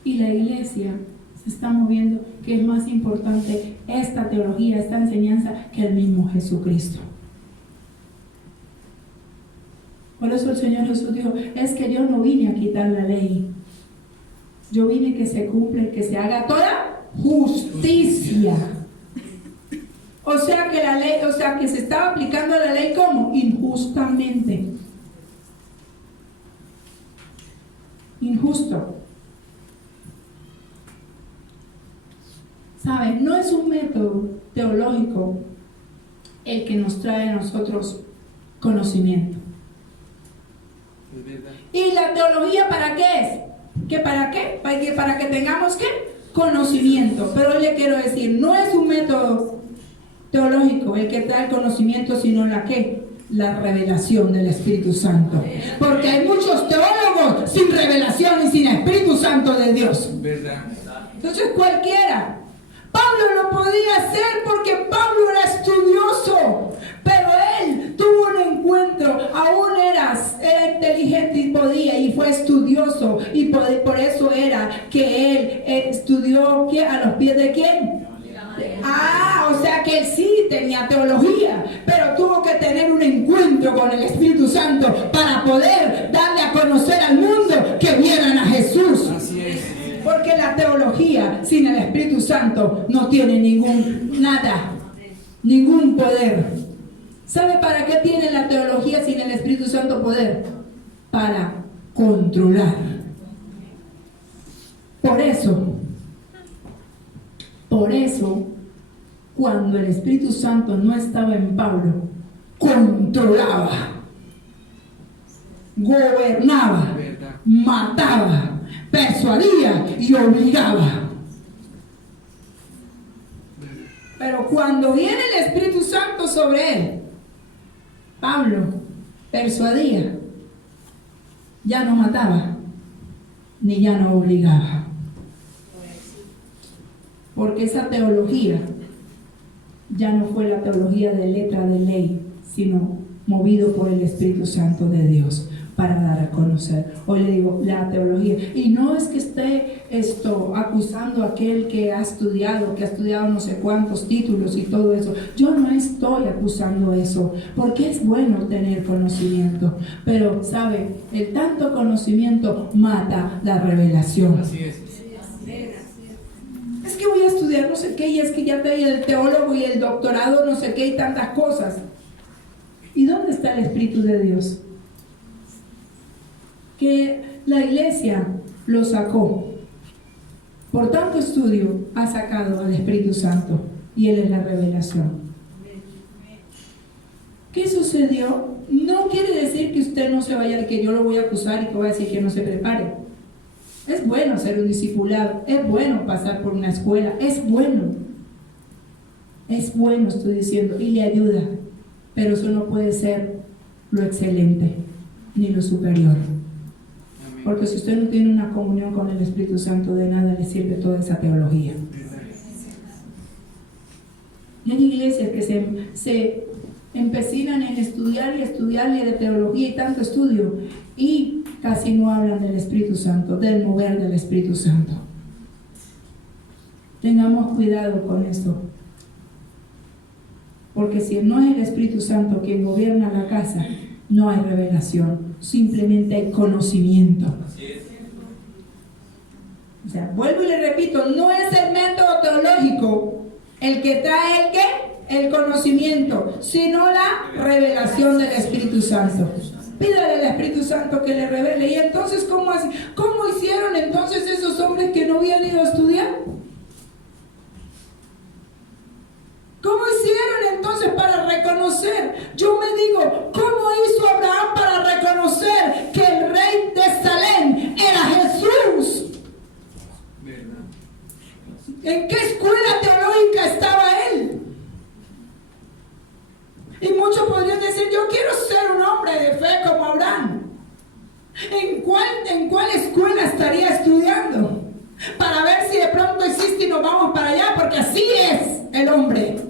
y la iglesia se está moviendo, que es más importante esta teología, esta enseñanza, que el mismo Jesucristo. Por eso el Señor Jesús dijo, es que yo no vine a quitar la ley, yo vine que se cumpla, que se haga toda justicia. O sea que la ley, que se estaba aplicando la ley como injustamente. Injusto. ¿Saben? No es un método teológico el que nos trae a nosotros conocimiento. ¿Y la teología para qué es? ¿Que para qué? Para que tengamos ¿qué? Conocimiento. Pero hoy le quiero decir, no es un método teológico el que trae el conocimiento, sino la ¿qué? La revelación del Espíritu Santo. Porque hay muchos teólogos sin revelación y sin Espíritu Santo de Dios. ¿Verdad? Entonces cualquiera. Pablo lo podía hacer porque Pablo era estudioso, pero él tuvo un encuentro, aún era inteligente y podía, y fue estudioso, y por eso era que él estudió a los pies de ¿quién? O sea que él sí tenía teología, pero tuvo que tener un encuentro con el Espíritu Santo para poder darle a conocer al mundo que vieran a Jesús. Así es. Porque la teología sin el Espíritu Santo no tiene ningún poder. ¿Sabe para qué tiene la teología sin el Espíritu Santo poder? Para controlar. Por eso, cuando el Espíritu Santo no estaba en Pablo, controlaba, gobernaba, mataba, persuadía y obligaba. Pero cuando viene el Espíritu Santo sobre él, Pablo persuadía, ya no mataba, ni ya no obligaba. Porque esa teología ya no fue la teología de letra de ley, sino movido por el Espíritu Santo de Dios para dar a conocer. Hoy le digo la teología, y no es que esté acusando a aquel que ha estudiado no sé cuántos títulos y todo eso. Yo no estoy acusando eso, porque es bueno tener conocimiento, pero sabe, el tanto conocimiento mata la revelación. Así es. Es que voy a estudiar no sé qué, y es que ya tengo el teólogo y el doctorado no sé qué y tantas cosas. ¿Y dónde está el Espíritu de Dios? Que la iglesia lo sacó. Por tanto estudio ha sacado al Espíritu Santo y Él es la revelación. ¿Qué sucedió? No quiere decir que usted no se vaya, que yo lo voy a acusar y que voy a decir que no se prepare. Es bueno ser un discipulado, es bueno pasar por una escuela, es bueno, estoy diciendo, y le ayuda, pero eso no puede ser lo excelente ni lo superior. Porque si usted no tiene una comunión con el Espíritu Santo, de nada le sirve toda esa teología. Y hay iglesias que se empecinan en estudiar y de teología y tanto estudio, y casi no hablan del Espíritu Santo, del mover del Espíritu Santo. Tengamos cuidado con esto, porque si no es el Espíritu Santo quien gobierna la casa, no hay revelación, simplemente hay conocimiento. O sea, vuelvo y le repito, no es el método teológico el que trae el ¿qué? El conocimiento, sino la revelación del Espíritu Santo. Pídale al Espíritu Santo que le revele. Y entonces, ¿cómo hicieron entonces esos hombres que no habían ido a estudiar? ¿Cómo hicieron entonces para reconocer? Yo me digo, ¿cómo hizo Abraham para reconocer que el rey de Salem era Jesús? ¿En qué escuela teológica estaba él? Y muchos podrían decir, yo quiero ser un hombre de fe como Abraham. ¿En cuál escuela estaría estudiando? Para ver si de pronto existe y nos vamos para allá, porque así es el hombre.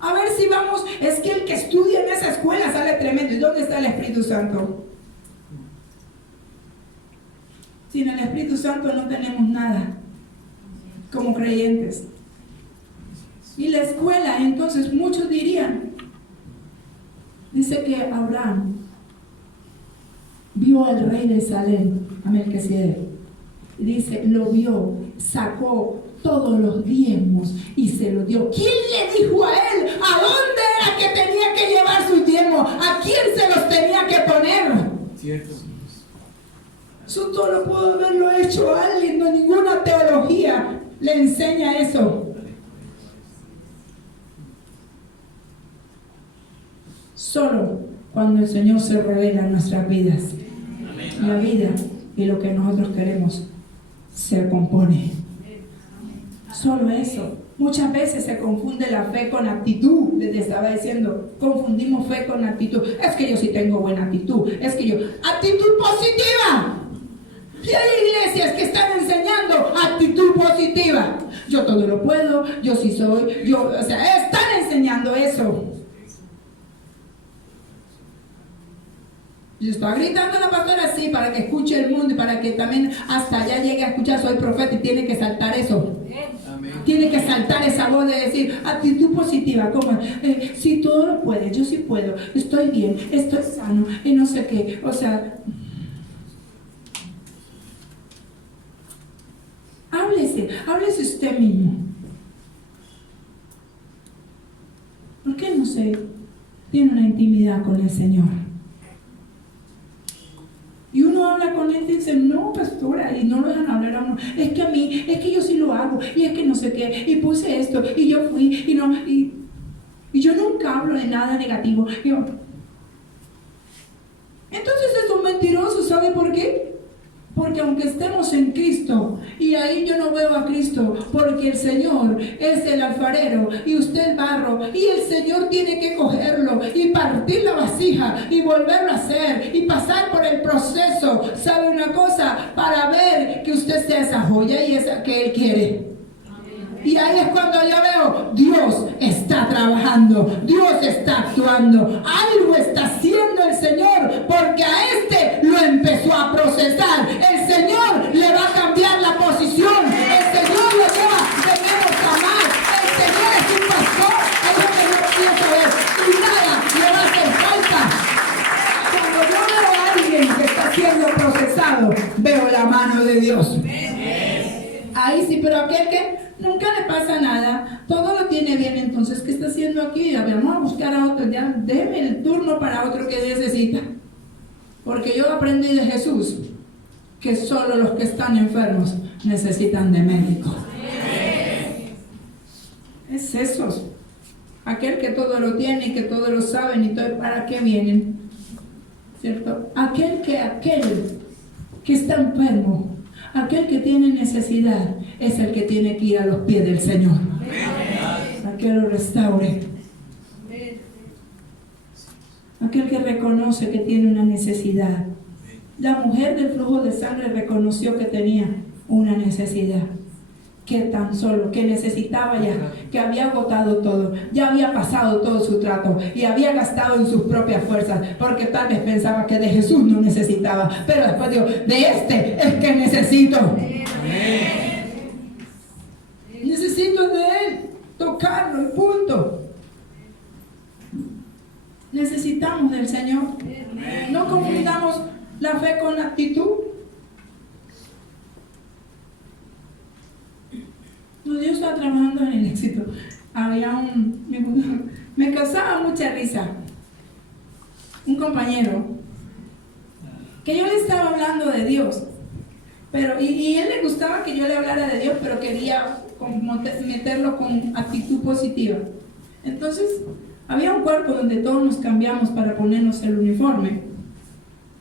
A ver si vamos, es que el que estudia en esa escuela sale tremendo. ¿Y dónde está el Espíritu Santo? Sin el Espíritu Santo no tenemos nada como creyentes. Y la escuela, entonces muchos dirían, dice que Abraham vio al rey de Salem, a Melquisedec, y dice, lo vio, sacó todos los diezmos y se los dio. ¿Quién le dijo a él a dónde era que tenía que llevar sus diezmos? ¿A quién se los tenía que poner? Cierto. Eso todo lo pudo haberlo hecho alguien, no ninguna teología le enseña eso. Solo cuando el Señor se revela en nuestras vidas, la vida y lo que nosotros queremos se compone. Solo eso. Muchas veces se confunde la fe con actitud. Les estaba diciendo, confundimos fe con actitud. Es que yo sí tengo buena actitud. Es que yo, actitud positiva. Y hay iglesias que están enseñando actitud positiva. Yo todo lo puedo, yo sí soy, están enseñando eso. Yo estaba gritando a la pastora así para que escuche el mundo y para que también hasta allá llegue a escuchar, soy profeta, y tiene que saltar eso. Amén. Tiene que saltar esa voz de decir, actitud positiva, como, si todo lo puede, yo sí puedo, estoy bien, estoy sano, y no sé qué, o sea, háblese usted mismo. ¿Por qué no se tiene una intimidad con el Señor? Y uno habla con él y dice, no, pastora, y no lo dejan hablar a uno. Es que a mí, es que yo sí lo hago, y es que no sé qué, y puse esto, y yo fui, y yo nunca hablo de nada negativo. Entonces es un mentiroso, ¿sabe por qué? Porque aunque estemos en Cristo, y ahí yo no veo a Cristo, porque el Señor es el alfarero y usted el barro, y el Señor tiene que cogerlo y partir la vasija y volverlo a hacer y pasar por el proceso, ¿sabe una cosa? Para ver que usted sea esa joya y esa que Él quiere. Y ahí es cuando yo veo, Dios está trabajando, Dios está actuando, algo está haciendo el Señor, porque a este lo empezó a procesar. El Señor le va a cambiar la posición, el Señor lo lleva de menos a más, el Señor es un pastor, es lo que no pienso ver, y nada le va a hacer falta. Cuando yo veo a alguien que está siendo procesado, veo la mano de Dios. Ahí sí, pero aquel que nunca le pasa nada, todo lo tiene bien, entonces, ¿qué está haciendo aquí? Vamos a buscar a otro, ya, déme el turno para otro que necesita. Porque yo aprendí de Jesús que solo los que están enfermos necesitan de médicos. Es eso. Aquel que todo lo tiene y que todo lo saben y todo, ¿para qué vienen? ¿Cierto? Aquel que está enfermo, aquel que tiene necesidad, es el que tiene que ir a los pies del Señor. A que lo restaure. Aquel que reconoce que tiene una necesidad. La mujer del flujo de sangre reconoció que tenía una necesidad. Que tan solo, que necesitaba ya, que había agotado todo, ya había pasado todo su trato y había gastado en sus propias fuerzas, porque tal vez pensaba que de Jesús no necesitaba, pero después dijo, de este es que necesito. Necesito de Él, tocarlo y punto. Necesitamos del Señor. No confundamos la fe con actitud. No, Dios está trabajando en el éxito. Había me causaba mucha risa un compañero que yo le estaba hablando de Dios, pero y él le gustaba que yo le hablara de Dios, pero quería meterlo con actitud positiva. Entonces había un cuarto donde todos nos cambiamos para ponernos el uniforme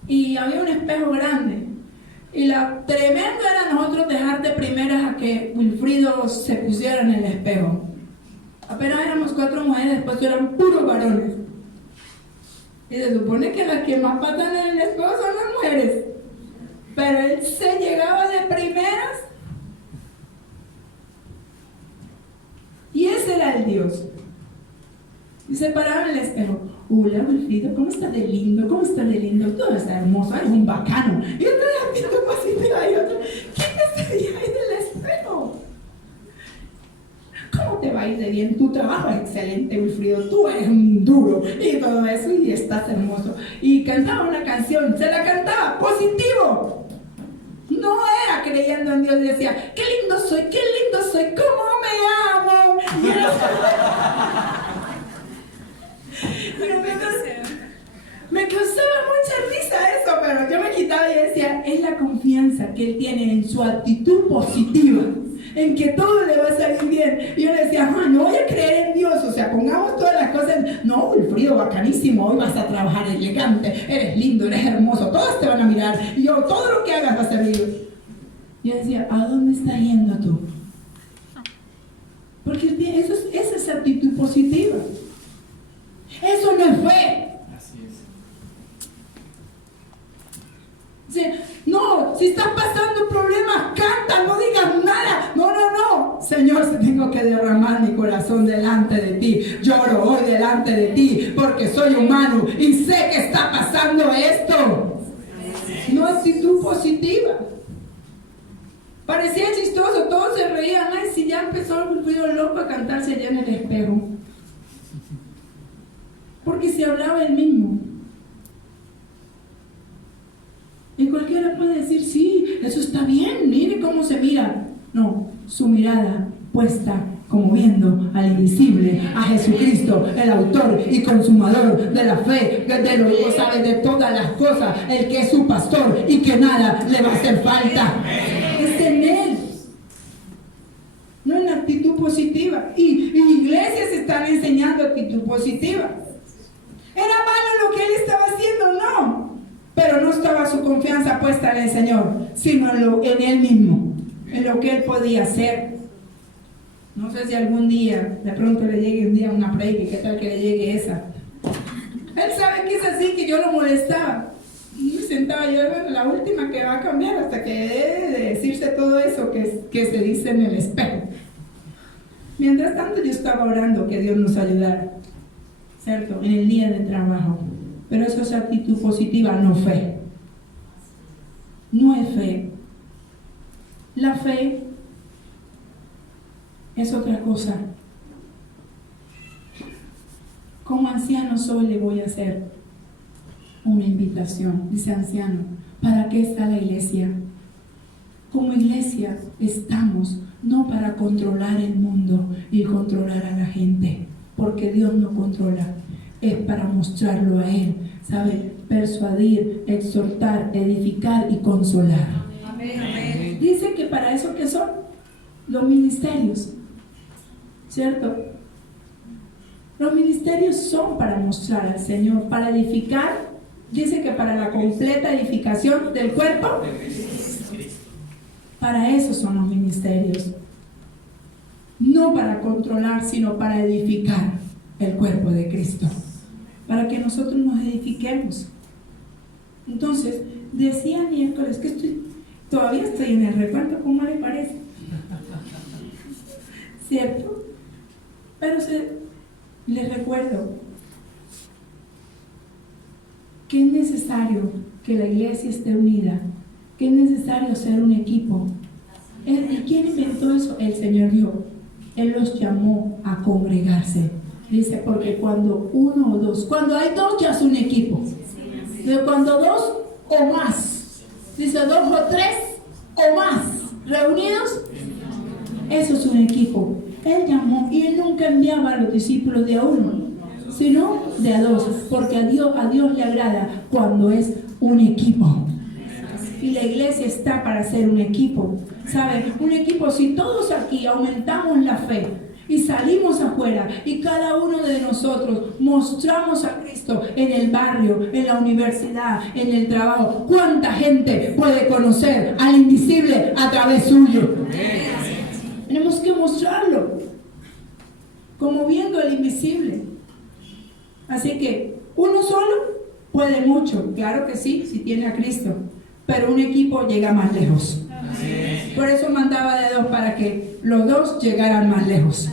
y había un espejo grande. Y la tremenda era nosotros dejar de primeras a que Wilfrido se pusiera en el espejo. Apenas éramos 4 mujeres, después eran puros varones. Y se supone que las que más patan en el espejo son las mujeres. Pero él se llegaba de primeras. Y ese era el Dios. Y se paraba en el espejo. Hola, Wilfrido, ¿cómo estás de lindo? ¿Cómo estás de lindo? Tú estás hermoso, eres un bacano. Y otra vez haciendo pasitos y otra. ¿Qué te hacía ahí del espejo? ¿Cómo te va a ir de bien? Tu trabajo es excelente, Wilfrido. Tú eres un duro y todo eso y estás hermoso. Y cantaba una canción, se la cantaba positivo. No era creyendo en Dios, decía, qué lindo soy, cómo me amo. Y me causaba mucha risa eso, pero yo me quitaba y decía, es la confianza que él tiene en su actitud positiva, en que todo le va a salir bien. Y yo le decía, no voy a creer en Dios, o sea, pongamos todas las cosas, no, Wilfrido, bacanísimo, hoy vas a trabajar elegante, eres lindo, eres hermoso, todos te van a mirar, y yo, todo lo que hagas va a ser bien. Yo decía, ¿a dónde estás yendo tú? Porque esa es actitud positiva. Eso no es fe. Así es. No, si estás pasando problemas, canta, no digas nada. No. Señor, tengo que derramar mi corazón delante de ti. Lloro hoy delante de ti porque soy humano y sé que está pasando esto. No actitud positiva. Parecía chistoso, todos se reían. Ay, si ya empezó el ruido loco a cantarse allá en el espejo. Porque se hablaba el mismo. Y cualquiera puede decir, sí, eso está bien, mire cómo se mira. No, su mirada puesta como viendo al invisible, a Jesucristo, el autor y consumador de la fe, de lo que sabe de todas las cosas, el que es su pastor y que nada le va a hacer falta. Es en Él. No en actitud positiva. Y iglesias están enseñando actitud positiva. ¿Era malo lo que él estaba haciendo? No. Pero no estaba su confianza puesta en el Señor, sino en él mismo, en lo que él podía hacer. No sé si algún día, de pronto le llegue un día una predica, ¿qué tal que le llegue esa? Él sabe que es así, que yo lo molestaba. Y me sentaba yo, bueno, la última que va a cambiar hasta que debe de decirse todo eso que se dice en el espejo. Mientras tanto yo estaba orando que Dios nos ayudara, ¿cierto? En el día de trabajo. Pero eso es actitud positiva, no fe. No es fe. La fe es otra cosa. Como anciano soy, le voy a hacer una invitación. Dice anciano, ¿para qué está la iglesia? Como iglesia estamos no para controlar el mundo y controlar a la gente, porque Dios no controla, es para mostrarlo a Él, ¿sabe? Persuadir, exhortar, edificar y consolar. Amén. Dice que para eso que son los ministerios, ¿cierto? Los ministerios son para mostrar al Señor, para edificar. Dice que para la completa edificación del cuerpo, para eso son los ministerios. No para controlar, sino para edificar el cuerpo de Cristo, para que nosotros nos edifiquemos. Entonces, decía miércoles que todavía estoy en el recuerdo, ¿cómo le parece? ¿Cierto? Pero les recuerdo que es necesario que la iglesia esté unida, que es necesario ser un equipo. ¿Y quién inventó eso? El Señor Dios. Él los llamó a congregarse. Dice, porque cuando uno o dos, cuando hay dos ya es un equipo. Dice, cuando dos o más, dice 2 o 3 o más reunidos, eso es un equipo. Él llamó y Él nunca enviaba a los discípulos de a uno, sino de a dos, porque a Dios le agrada cuando es un equipo. Y la iglesia está para ser un equipo, ¿sabe? Un equipo, si todos aquí aumentamos la fe y salimos afuera y cada uno de nosotros mostramos a Cristo en el barrio, en la universidad, en el trabajo, ¿cuánta gente puede conocer al invisible a través suyo? Tenemos que mostrarlo, como viendo el invisible. Así que uno solo puede mucho, claro que sí, si tiene a Cristo, pero un equipo llega más lejos. Por eso mandaba de 2, para que los 2 llegaran más lejos,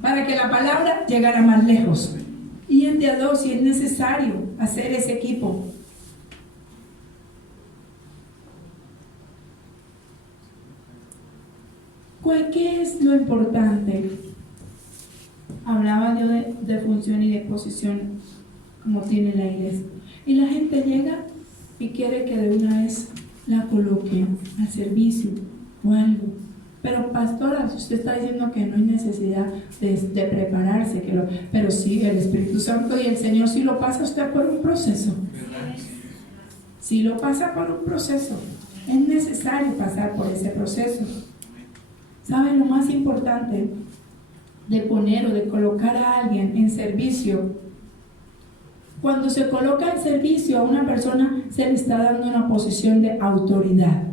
para que la palabra llegara más lejos. Y en de a 2, si es necesario hacer ese equipo. ¿Qué es lo importante? Hablaba yo de función y de posición, como tiene la iglesia. Y la gente llega y quiere que de una vez la coloquen al servicio o algo. Pero pastora, usted está diciendo que no hay necesidad de prepararse, pero sí, el Espíritu Santo y el Señor sí lo pasa usted por un proceso. Sí lo pasa por un proceso. Es necesario pasar por ese proceso. ¿Saben lo más importante de poner o de colocar a alguien en servicio? Cuando se coloca en servicio a una persona, se le está dando una posición de autoridad.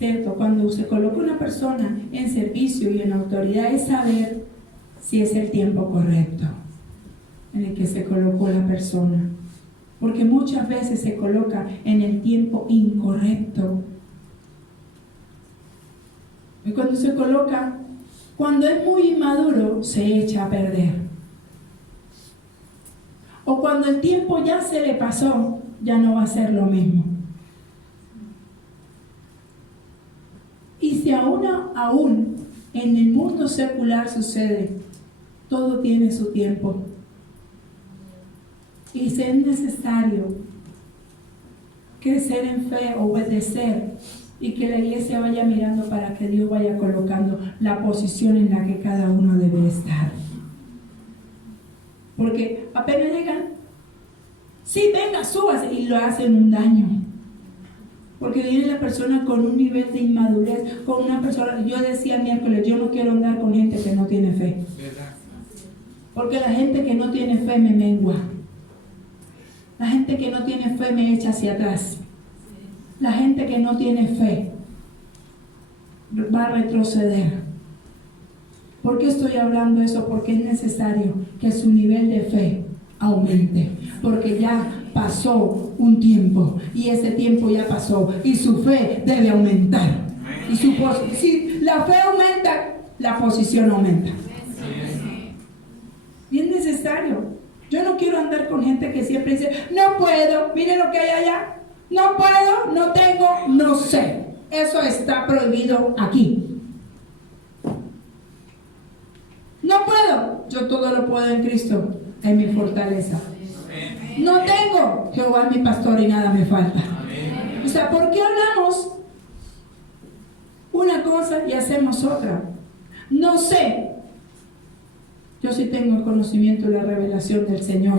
¿Cierto? Cuando se coloca una persona en servicio y en autoridad, es saber si es el tiempo correcto en el que se colocó la persona. Porque muchas veces se coloca en el tiempo incorrecto. Y cuando se coloca, cuando es muy inmaduro, se echa a perder. O cuando el tiempo ya se le pasó, ya no va a ser lo mismo. Y si aún en el mundo secular sucede, todo tiene su tiempo. Y si es necesario crecer en fe, obedecer, y que la iglesia vaya mirando para que Dios vaya colocando la posición en la que cada uno debe estar. Porque apenas llegan, sí, venga, súbase, y lo hacen un daño. Porque viene la persona con un nivel de inmadurez, con una persona, yo decía miércoles, yo no quiero andar con gente que no tiene fe. Porque la gente que no tiene fe me mengua. La gente que no tiene fe me echa hacia atrás. La gente que no tiene fe va a retroceder. ¿Por qué estoy hablando eso? Porque es necesario que su nivel de fe aumente. Porque ya pasó un tiempo y ese tiempo ya pasó y su fe debe aumentar. Y si la fe aumenta, la posición aumenta. Y es necesario. Yo no quiero andar con gente que siempre dice, no puedo, mire lo que hay allá. No puedo, no tengo, no sé. Eso está prohibido aquí. No puedo. Yo todo lo puedo en Cristo, en mi fortaleza. No tengo. Jehová es mi pastor y nada me falta. O sea, ¿por qué hablamos? una cosa y hacemos otra. No sé. Yo sí tengo el conocimiento y la revelación del Señor.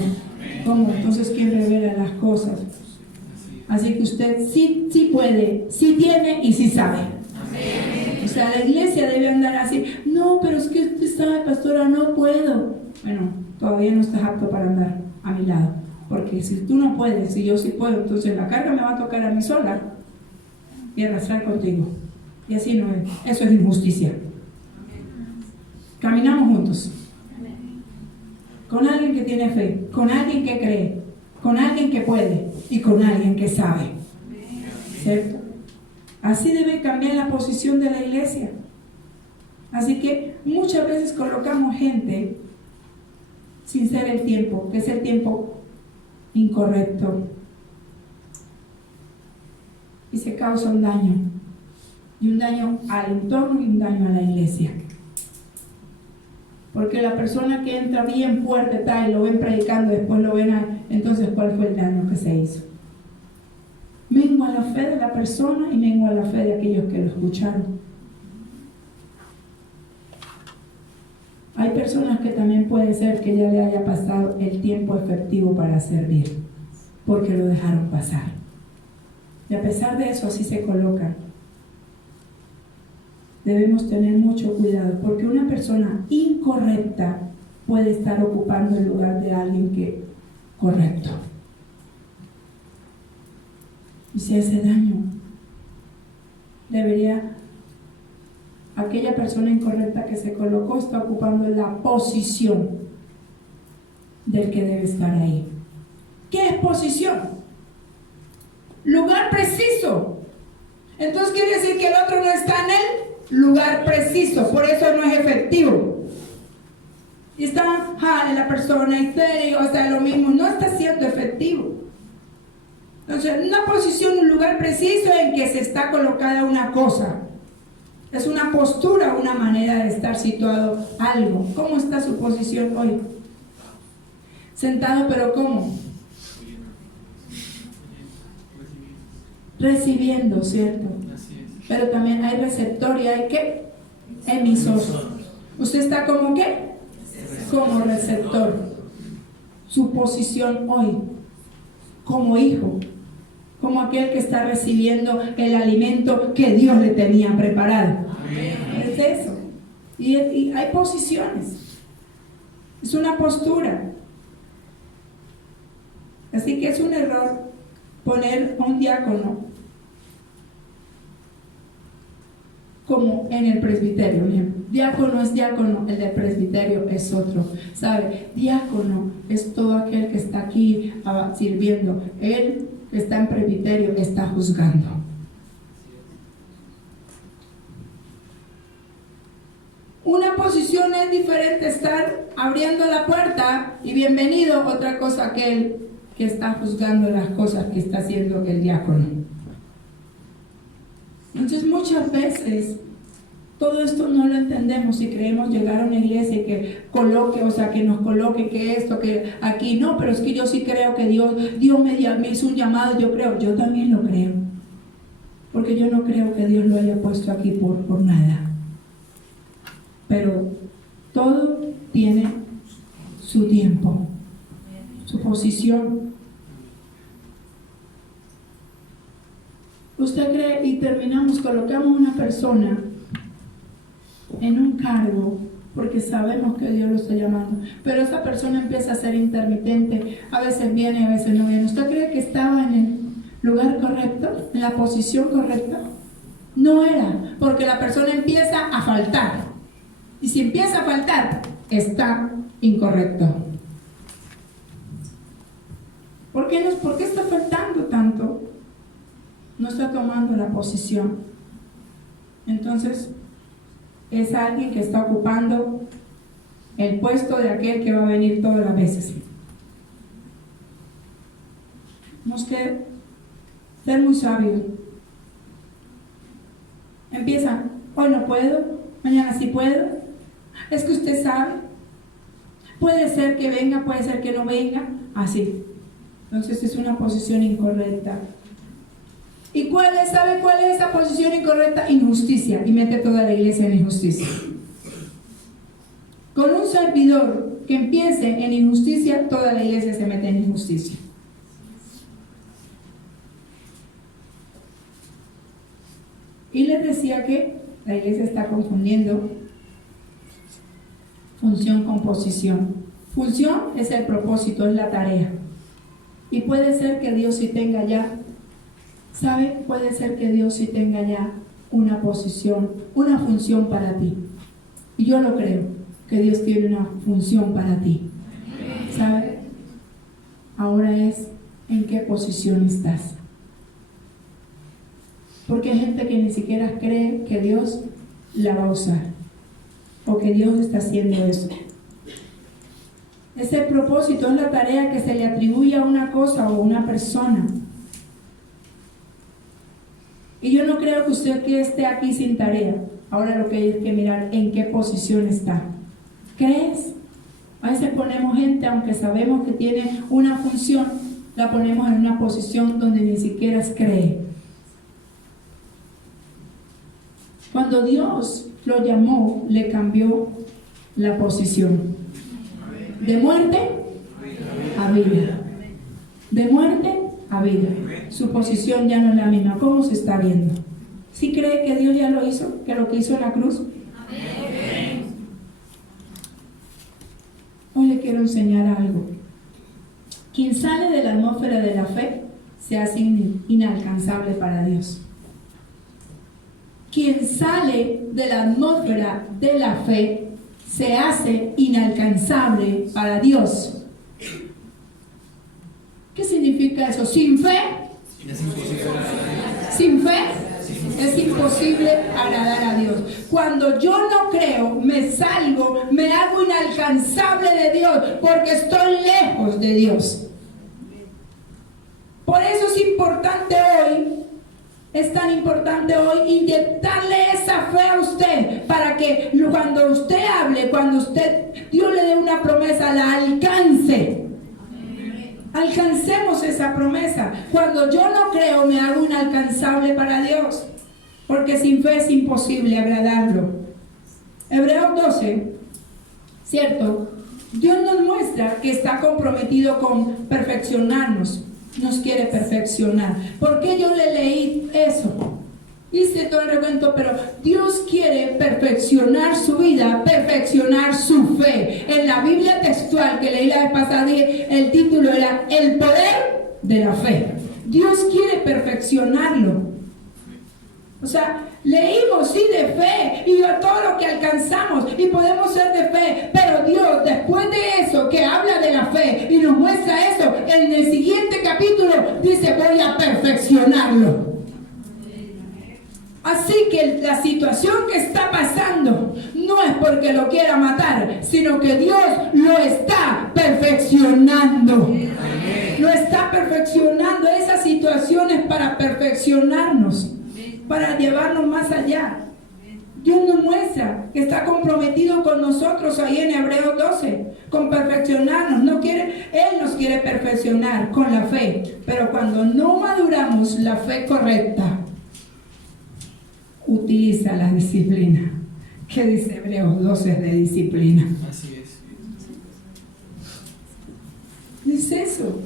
¿Cómo? Entonces, ¿quién revela las cosas? Así que usted sí puede, sí tiene y sí sabe. O sea, la iglesia debe andar así. No, pero es que usted sabe, pastora, no puedo. Bueno, todavía no estás apto para andar a mi lado. Porque si tú no puedes, si yo sí puedo, entonces la carga me va a tocar a mí sola y arrastrar contigo. Y así no es. Eso es injusticia. Caminamos juntos. Con alguien que tiene fe, con alguien que cree, con alguien que puede y con alguien que sabe. ¿Cierto? Así debe cambiar la posición de la iglesia. Así que muchas veces colocamos gente sin ser el tiempo, que es el tiempo incorrecto. Y se causa un daño. Y un daño al entorno y un daño a la iglesia. Porque la persona que entra bien fuerte está y lo ven predicando, después lo ven entonces ¿cuál fue el daño que se hizo? Mengua la fe de la persona y mengua la fe de aquellos que lo escucharon. Hay personas que también puede ser que ya le haya pasado el tiempo efectivo para servir, porque lo dejaron pasar. Y a pesar de eso así se colocan. Debemos tener mucho cuidado, porque una persona incorrecta puede estar ocupando el lugar de alguien que correcto. Y se hace daño. Aquella persona incorrecta que se colocó está ocupando la posición del que debe estar ahí. ¿Qué es posición? Lugar preciso. Entonces quiere decir que el otro no está en el lugar preciso, por eso no es efectivo. Y está la persona estéril, o sea, lo mismo, no está siendo efectivo. Entonces, una posición, un lugar preciso en que se está colocada una cosa. Es una postura, una manera de estar situado algo. ¿Cómo está su posición hoy? Sentado, pero ¿cómo? Recibiendo, ¿cierto? Pero también hay receptor y hay ¿qué? Emisor. ¿Usted está como qué? Como receptor. Su posición hoy, como hijo, como aquel que está recibiendo el alimento que Dios le tenía preparado. Es eso. Y hay posiciones. Es una postura. Así que es un error poner a un diácono como en el presbiterio. Diácono es diácono, el del presbiterio es otro. ¿Sabe? Diácono es todo aquel que está aquí sirviendo. Él que está en presbiterio está juzgando. Una posición es diferente estar abriendo la puerta y bienvenido, otra cosa aquel que está juzgando las cosas que está haciendo el diácono. Entonces muchas veces todo esto no lo entendemos y creemos llegar a una iglesia y que coloque, o sea, que nos coloque que esto, que aquí no, pero es que yo sí creo que Dios me hizo un llamado, yo también lo creo, porque yo no creo que Dios lo haya puesto aquí por nada, pero todo tiene su tiempo, su posición. Usted cree y terminamos, colocamos una persona en un cargo porque sabemos que Dios lo está llamando, pero esa persona empieza a ser intermitente, a veces viene, a veces no viene. ¿Usted cree que estaba en el lugar correcto, en la posición correcta? No era, porque la persona empieza a faltar, y si empieza a faltar está incorrecto. ¿Por qué está faltando tanto? No está tomando la posición. Entonces es alguien que está ocupando el puesto de aquel que va a venir todas las veces. Tenemos que ser muy sabios. Empieza, hoy no puedo, mañana sí puedo. Es que usted sabe, puede ser que venga, puede ser que no venga, así. Entonces es una posición incorrecta. ¿Y sabe cuál es esa posición incorrecta? Injusticia. Y mete toda la iglesia en injusticia. Con un servidor que empiece en injusticia, toda la iglesia se mete en injusticia. Y les decía que la iglesia está confundiendo función con posición. Función es el propósito, es la tarea. Y puede ser que Dios sí tenga ya, ¿sabe? Puede ser que Dios sí tenga ya una posición, una función para ti. Y yo lo creo, que Dios tiene una función para ti. ¿Sabe? Ahora es en qué posición estás. Porque hay gente que ni siquiera cree que Dios la va a usar o que Dios está haciendo eso. Es el propósito, es la tarea que se le atribuye a una cosa o a una persona. Y yo no creo que usted que esté aquí sin tarea. Ahora lo que hay es que mirar en qué posición está. ¿Crees? A veces ponemos gente, aunque sabemos que tiene una función, la ponemos en una posición donde ni siquiera cree. Cuando Dios lo llamó, le cambió la posición. De muerte a vida. De muerte a vida. Su posición ya no es la misma. ¿Cómo se está viendo? ¿Sí cree que Dios ya lo hizo? ¿Que lo que hizo en la cruz? Hoy le quiero enseñar algo. Quien sale de la atmósfera de la fe se hace inalcanzable para Dios. Quien sale de la atmósfera de la fe se hace inalcanzable para Dios. ¿Qué significa eso? Sin fe, sin fe es imposible agradar a Dios. Cuando yo no creo, me salgo, me hago inalcanzable de Dios porque estoy lejos de Dios. Por eso es importante hoy, es tan importante hoy inyectarle esa fe a usted para que cuando usted hable, cuando Dios le dé una promesa, la alcance. Alcancemos esa promesa. Cuando yo no creo, me hago inalcanzable para Dios, porque sin fe es imposible agradarlo. Hebreos 12, ¿cierto? Dios nos muestra que está comprometido con perfeccionarnos. Nos quiere perfeccionar. ¿Por qué yo le leí eso? Hice todo el recuento, pero Dios quiere perfeccionar su vida, perfeccionar su fe. En la Biblia textual que leí la vez pasada, el título era El poder de la fe. Dios quiere perfeccionarlo. O sea, leímos sí de fe y todo lo que alcanzamos y podemos ser de fe, pero Dios después de eso que habla de la fe y nos muestra eso, en el siguiente capítulo dice voy a perfeccionarlo. Así que la situación que está pasando no es porque lo quiera matar, sino que Dios lo está perfeccionando. Lo está perfeccionando. Esas situaciones para perfeccionarnos, para llevarnos más allá. Dios nos muestra que está comprometido con nosotros ahí en Hebreos 12, con perfeccionarnos. Él nos quiere perfeccionar con la fe, pero cuando no maduramos la fe correcta, utiliza la disciplina. ¿Qué dice Hebreos 12 de disciplina? Así es. Dice eso.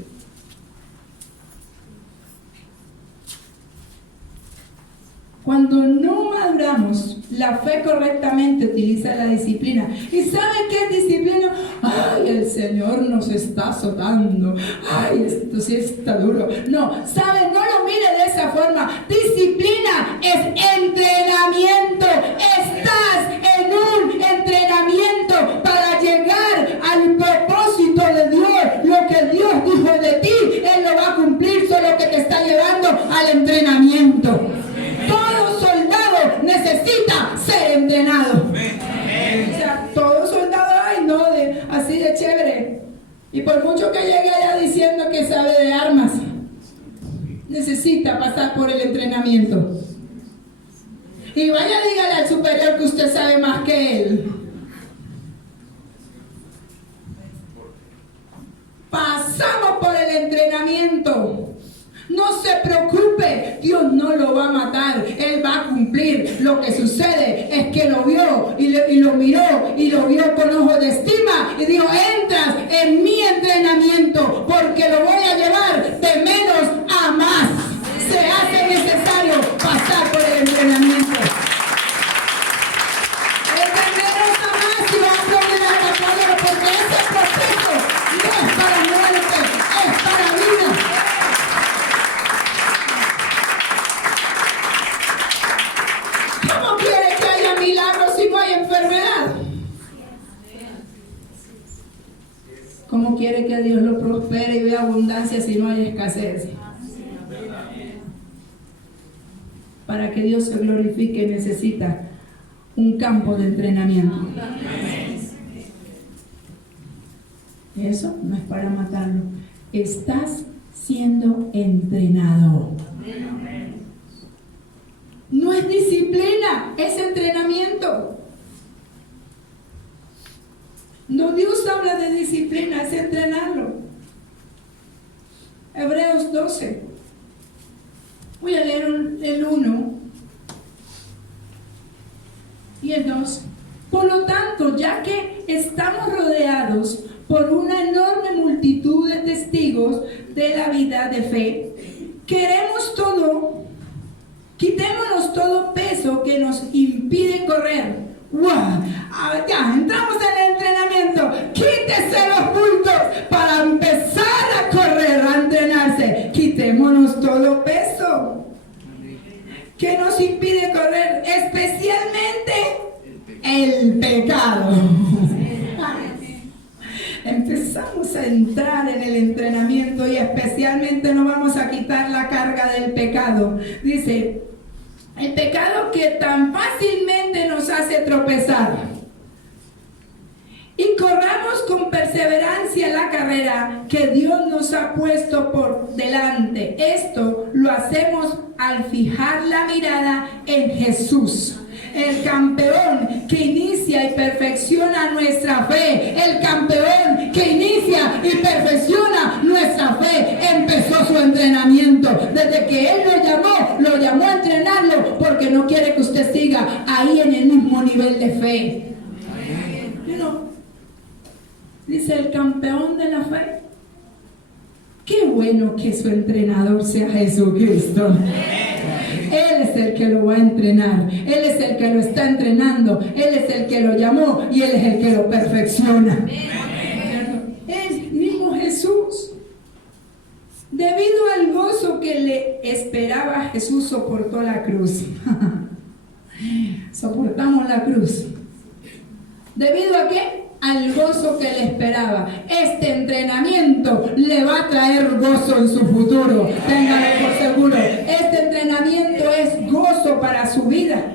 Cuando no maduramos la fe correctamente, utiliza la disciplina. ¿Y saben qué es disciplina? ¡Ay, el Señor nos está azotando! ¡Ay, esto sí está duro! No, ¿saben? No lo mire de esa forma. Disciplina es entrenamiento. Estás en un entrenamiento para llegar al propósito de Dios. Lo que Dios dijo de ti, Él lo va a cumplir, solo que te está llevando al entrenamiento. Todo soldado necesita ser entrenado. O sea, todo soldado, ay no, así de chévere. Y por mucho que llegue allá diciendo que sabe de armas, necesita pasar por el entrenamiento. Y vaya, dígale al superior que usted sabe más que él. Pasamos por el entrenamiento. No se preocupe, Dios Dios no lo va a matar, Él va a cumplir. Lo que sucede es que lo vio y lo miró y lo vio con ojos de estima y dijo: entras en mi entrenamiento porque lo voy a llevar de menos a más. Se hace necesario pasar por el entrenamiento. Es de menos a más y va a progresar a poder, porque ese proceso no es para muerte, es para vida. ¿Cómo quiere que haya milagros si no hay enfermedad? ¿Cómo quiere que Dios lo prospere y vea abundancia si no hay escasez? Para que Dios se glorifique necesita un campo de entrenamiento. Eso no es para matarlo. Estás siendo entrenado. No es disciplina, es entrenamiento. No, Dios habla de disciplina, es entrenarlo. Hebreos 12. Voy a leer el 1 y el 2. Por lo tanto, ya que estamos rodeados por una enorme multitud de testigos de la vida de fe, quitémonos todo peso que nos impide correr. ¡Wow! Ya entramos en el entrenamiento. Quítese los bultos para empezar a correr, a entrenarse. Quitémonos todo peso que nos impide correr, especialmente el pecado. Empezamos a entrar en el entrenamiento y especialmente nos vamos a quitar la carga del pecado. Dice: el pecado que tan fácilmente nos hace tropezar. Y corramos con perseverancia la carrera que Dios nos ha puesto por delante. Esto lo hacemos al fijar la mirada en Jesús, el campeón que inicia y perfecciona nuestra fe. El campeón que inicia y perfecciona nuestra fe empezó su entrenamiento. Desde que Él lo llamó a entrenarlo, porque no quiere que usted siga ahí en el mismo nivel de fe. Dice el campeón de la fe. Qué bueno que su entrenador sea Jesucristo. Él es el que lo va a entrenar. Él es el que lo está entrenando. Él es el que lo llamó y Él es el que lo perfecciona. El mismo Jesús. Debido al gozo que le esperaba, Jesús soportó la cruz. Soportamos la cruz. ¿Debido a qué? Al gozo que le esperaba. Este entrenamiento le va a traer gozo en su futuro. Téngalo por seguro. Este entrenamiento es gozo para su vida.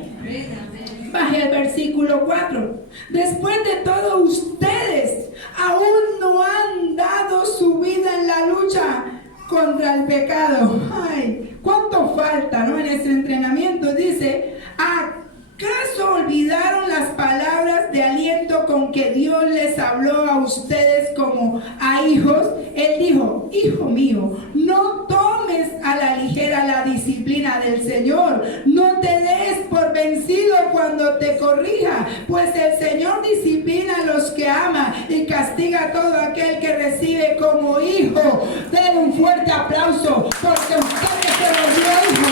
Baje al versículo 4. Después de todo, ustedes aún no han dado su vida en la lucha contra el pecado. Ay, ¿cuánto falta, no? En este entrenamiento dice: ¿acaso olvidaron las palabras de aliento con que Dios les habló a ustedes como a hijos? Él dijo: hijo mío, no tomes a la ligera la disciplina del Señor. No te des por vencido cuando te corrija, pues el Señor disciplina a los que ama y castiga a todo aquel que recibe como hijo. Den un fuerte aplauso, porque usted que se lo dio hijo,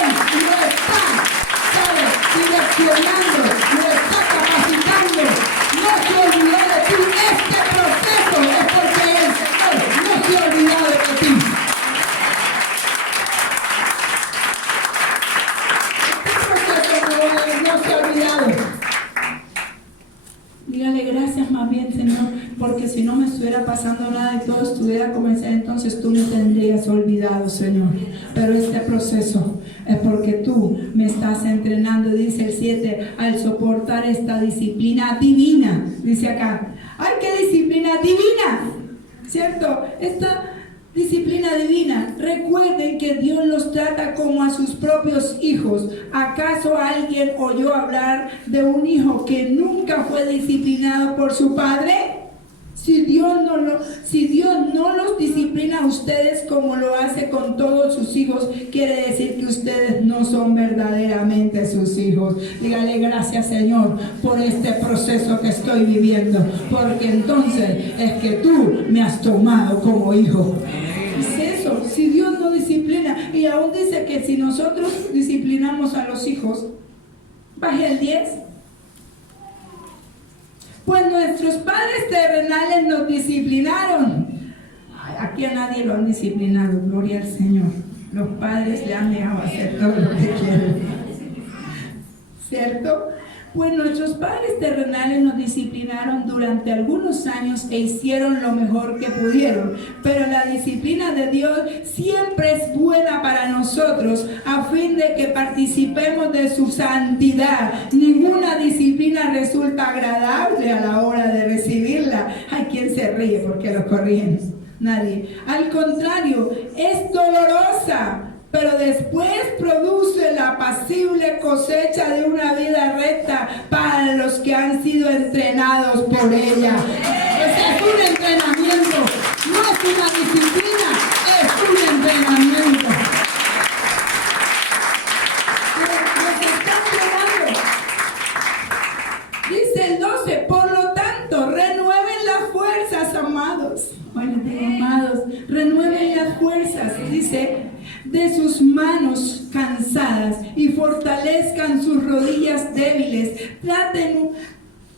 Él lo está direccionando, lo está capacitando. No se olvidó de ti. Este proceso es porque el Señor no se ha olvidado de ti. Este proceso no se ha olvidado. Dígale gracias más bien, Señor, porque si no me estuviera pasando nada y todo estuviera comenzando, entonces tú me tendrías olvidado, Señor. Pero este proceso es porque tú me estás entrenando. Dice el 7, al soportar esta disciplina divina. Dice acá: ¡ay, qué disciplina divina! ¿Cierto? Esta disciplina divina. Recuerden que Dios los trata como a sus propios hijos. ¿Acaso alguien oyó hablar de un hijo que nunca fue disciplinado por su padre? Si Dios no los disciplina a ustedes como lo hace con todos sus hijos, quiere decir que usted de sus hijos. Dígale gracias, Señor, por este proceso que estoy viviendo, porque entonces es que tú me has tomado como hijo. Es eso, si Dios no disciplina, y aún dice que si nosotros disciplinamos a los hijos, baje el 10. Pues nuestros padres terrenales nos disciplinaron. Ay, aquí a nadie lo han disciplinado, gloria al Señor. Los padres le han dejado hacer todo lo que quieren, ¿cierto? Pues nuestros padres terrenales nos disciplinaron durante algunos años e hicieron lo mejor que pudieron. Pero la disciplina de Dios siempre es buena para nosotros, a fin de que participemos de su santidad. Ninguna disciplina resulta agradable a la hora de recibirla. Hay quien se ríe porque lo corrigen. Nadie. Al contrario, es dolorosa, pero después produce la apacible cosecha de una vida recta para los que han sido entrenados por ella. Es un entrenamiento, no es una disciplina, es un entrenamiento. Nos está entrenando. Dice el 12, por lo tanto, renueven las fuerzas, amados. Bueno, amados, renueven las fuerzas, dice, de sus manos cansadas y fortalezcan sus rodillas débiles.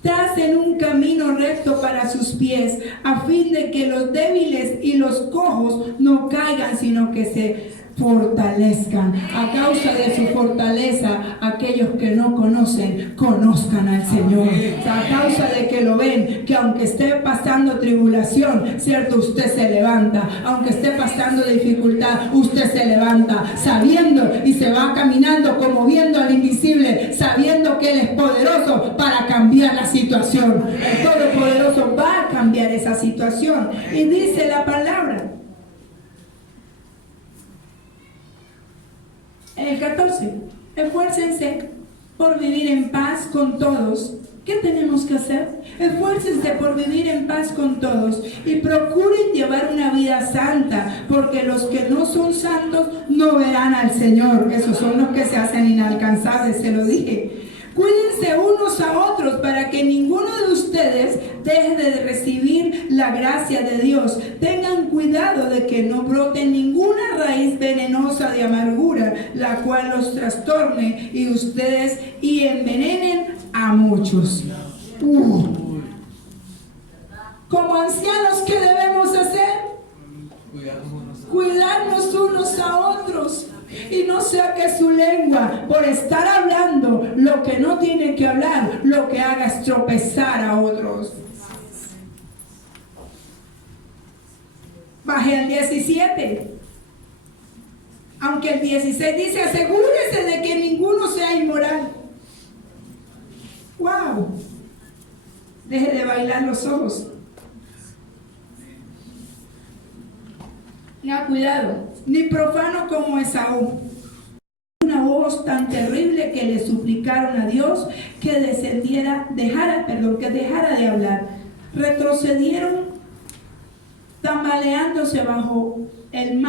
Tracen un camino recto para sus pies, a fin de que los débiles y los cojos no caigan, sino que se fortalezcan. A causa de su fortaleza, aquellos que no conocen, conozcan al Señor. A causa de que lo ven, que aunque esté pasando tribulación, cierto, usted se levanta. Aunque esté pasando dificultad, usted se levanta, sabiendo, y se va caminando como viendo al invisible, sabiendo que Él es poderoso para cambiar la situación. El Todopoderoso va a cambiar esa situación. Y dice la palabra, el 14, esfuércense por vivir en paz con todos. ¿Qué tenemos que hacer? Esfuércense por vivir en paz con todos y procuren llevar una vida santa, porque los que no son santos no verán al Señor. Esos son los que se hacen inalcanzables, se lo dije. Cuídense unos a otros para que ninguno de ustedes deje de recibir la gracia de Dios. Tengan cuidado de que no brote ninguna raíz venenosa de amargura, la cual los trastorne y ustedes envenenen a muchos. Como ancianos, ¿qué debemos hacer? Cuidarnos unos a otros. Y no sea que su lengua, por estar hablando lo que no tiene que hablar, lo que haga es tropezar a otros. Baje al 17. Aunque el 16 dice, asegúrese de que ninguno sea inmoral. ¡Wow! Deje de bailar los ojos. Tenga cuidado, ni profano como Esaú. Una voz tan terrible que le suplicaron a Dios que dejara de hablar. Retrocedieron tambaleándose bajo el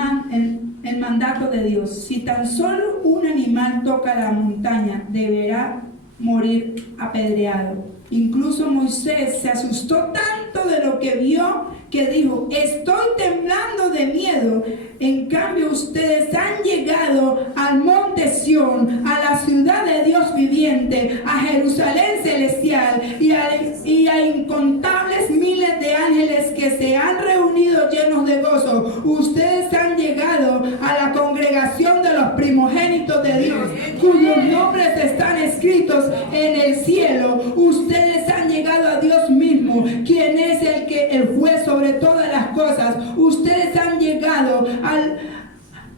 mandato de Dios. Si tan solo un animal toca la montaña, deberá morir apedreado. Incluso Moisés se asustó tanto de lo que vio que dijo, estoy temblando de miedo. En cambio ustedes han llegado al monte Sión, a la ciudad de Dios viviente, a Jerusalén celestial y a incontables miles de ángeles que se han reunido llenos de gozo. Ustedes han llegado a la congregación de los primogénitos de Dios, cuyos nombres están escritos en el cielo. Ustedes han llegado a Dios mismo, quien es el juez sobre todas las cosas. Ustedes han llegado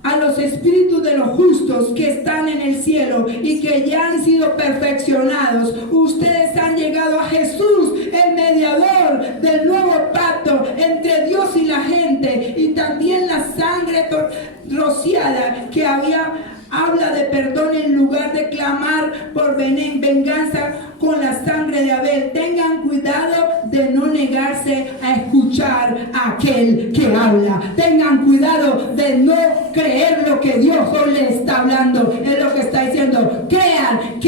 a los espíritus de los justos que están en el cielo y que ya han sido perfeccionados. Ustedes han llegado a Jesús, el mediador del nuevo pacto entre Dios y la gente, y también la sangre rociada que habla de perdón en lugar de clamar por venganza con la sangre de Abel. Tengan cuidado de no negarse a escuchar a aquel que habla. Tengan cuidado de no creer lo que Dios hoy les está hablando. Es lo que está diciendo. Crean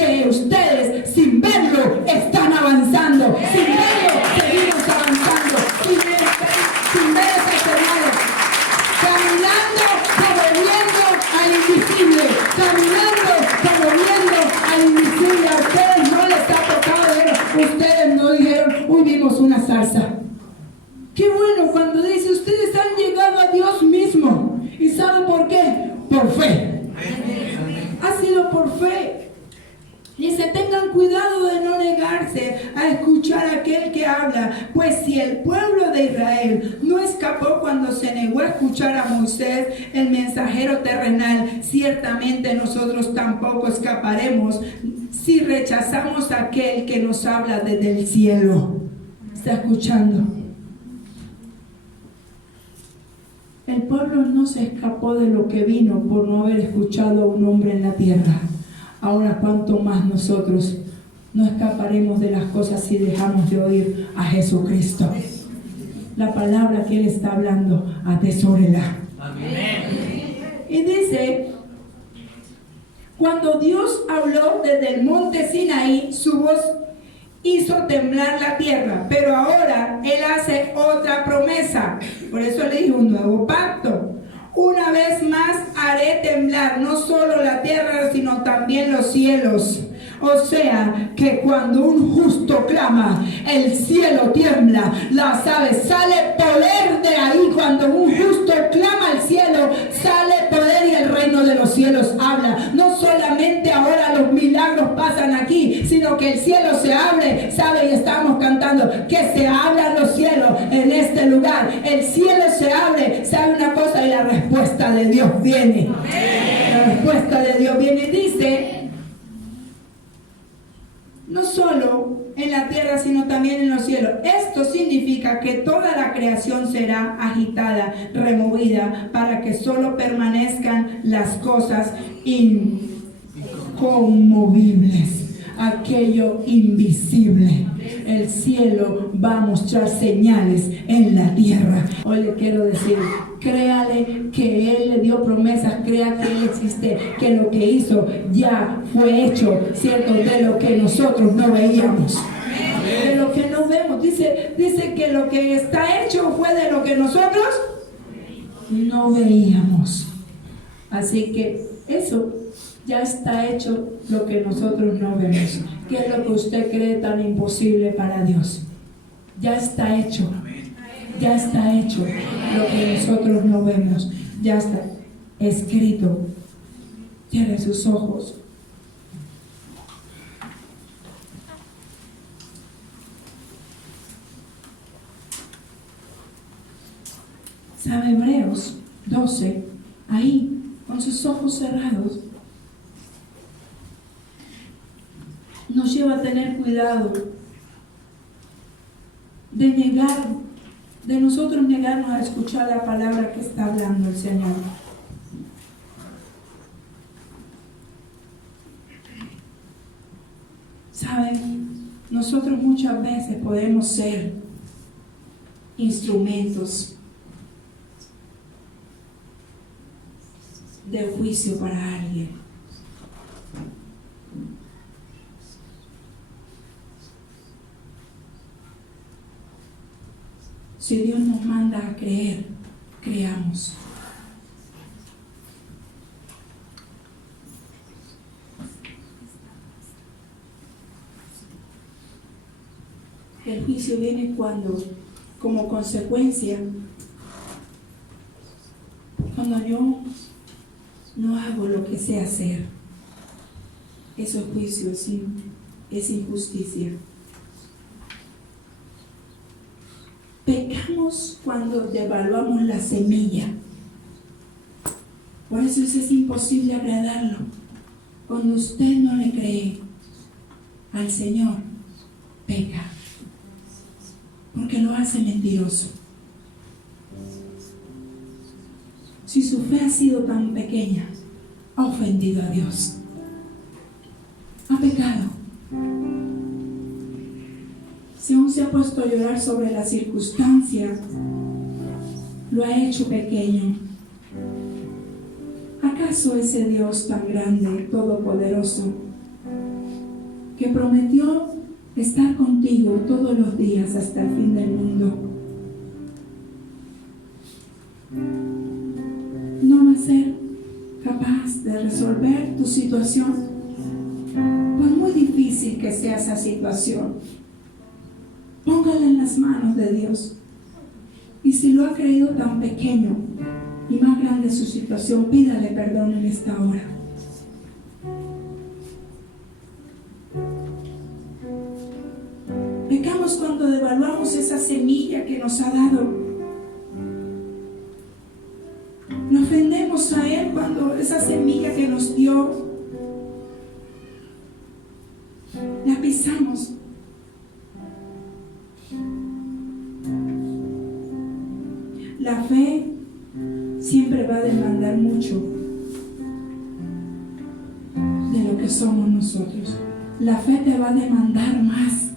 sido por fe. Dice, tengan cuidado de no negarse a escuchar a aquel que habla, pues si el pueblo de Israel no escapó cuando se negó a escuchar a Moisés, el mensajero terrenal, ciertamente nosotros tampoco escaparemos si rechazamos a aquel que nos habla desde el cielo. ¿Está escuchando? El pueblo no se escapó de lo que vino por no haber escuchado a un hombre en la tierra. Ahora, cuánto más nosotros no escaparemos de las cosas si dejamos de oír a Jesucristo. La palabra que Él está hablando, atesórela. Amén. Y dice, cuando Dios habló desde el monte Sinaí, su voz hizo temblar la tierra, pero ahora Él hace otra promesa. Por eso le dijo un nuevo pacto. Una vez más haré temblar no solo la tierra, sino también los cielos. O sea, que cuando un justo clama, el cielo tiembla. Las aves, sale poder de ahí. Cuando un justo clama al cielo, sale poder y el reino de los cielos habla. No solamente ahora los milagros pasan aquí, sino que el cielo se abre. ¿Sabe? Y estamos cantando que se abran los cielos en este lugar. El cielo se abre. ¿Sabe una cosa? Y la respuesta de Dios viene. La respuesta de Dios viene. Dice, no solo en la tierra, sino también en los cielos. Esto significa que toda la creación será agitada, removida, para que solo permanezcan las cosas inconmovibles, aquello invisible. El cielo va a mostrar señales en la tierra. Hoy le quiero decir, créale que Él le dio promesas, crea que Él existe, que lo que hizo ya fue hecho, ¿cierto? De lo que nosotros no veíamos. De lo que no vemos. Dice que lo que está hecho fue de lo que nosotros no veíamos. Así que eso ya está hecho, lo que nosotros no vemos. ¿Qué es lo que usted cree tan imposible para Dios? Ya está hecho. Ya está hecho lo que nosotros no vemos. Ya está escrito. Cierre sus ojos. ¿Sabe? Hebreos 12, ahí, con sus ojos cerrados, nos lleva a tener cuidado de nosotros negarnos a escuchar la palabra que está hablando el Señor. ¿Saben? Nosotros muchas veces podemos ser instrumentos de juicio para alguien. Si Dios nos manda a creer, creamos. El juicio viene cuando, como consecuencia, cuando yo no hago lo que sé hacer. Eso es juicio, es injusticia. Pecamos cuando devaluamos la semilla. Por eso es imposible agradarlo. Cuando usted no le cree al Señor, peca. Porque lo hace mentiroso. Si su fe ha sido tan pequeña, ha ofendido a Dios. Ha pecado. Si aún se ha puesto a llorar sobre las circunstancias, lo ha hecho pequeño. ¿Acaso ese Dios tan grande, todopoderoso, que prometió estar contigo todos los días hasta el fin del mundo, no va a ser capaz de resolver tu situación? Por muy difícil que sea esa situación, póngala en las manos de Dios. Y si lo ha creído tan pequeño y más grande su situación, pídale perdón en esta hora. ofendemos cuando devaluamos esa semilla que nos ha dado. Lo ofendemos a Él cuando esa semilla que nos dio la pisamos. La fe siempre va a demandar mucho de lo que somos nosotros. La fe te va a demandar más.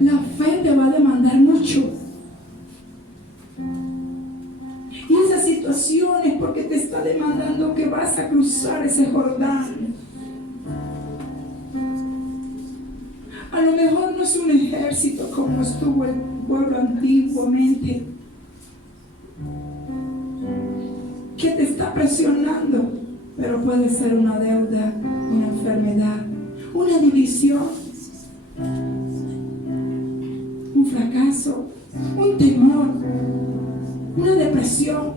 La fe te va a demandar mucho. Y esa situación es porque te está demandando que vas a cruzar ese Jordán. A lo mejor no es un ejército como estuvo el pueblo antiguamente, que te está presionando, pero puede ser una deuda, una enfermedad, una división, un fracaso, un temor, una depresión,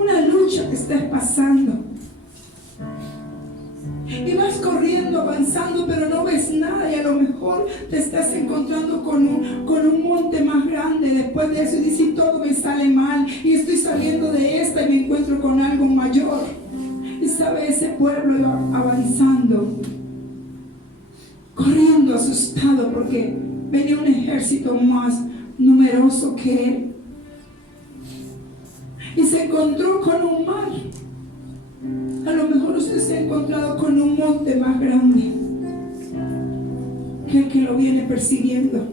una lucha que estés pasando. Y vas corriendo, avanzando, pero no ves nada, y a lo mejor te estás encontrando con un monte más grande después de eso, y dices, todo me sale mal, y estoy saliendo de esta y me encuentro con algo mayor. Y sabe, ese pueblo iba avanzando, corriendo asustado porque venía un ejército más numeroso que él, y se encontró con un mar. A lo mejor usted se ha encontrado con un monte más grande que el que lo viene persiguiendo,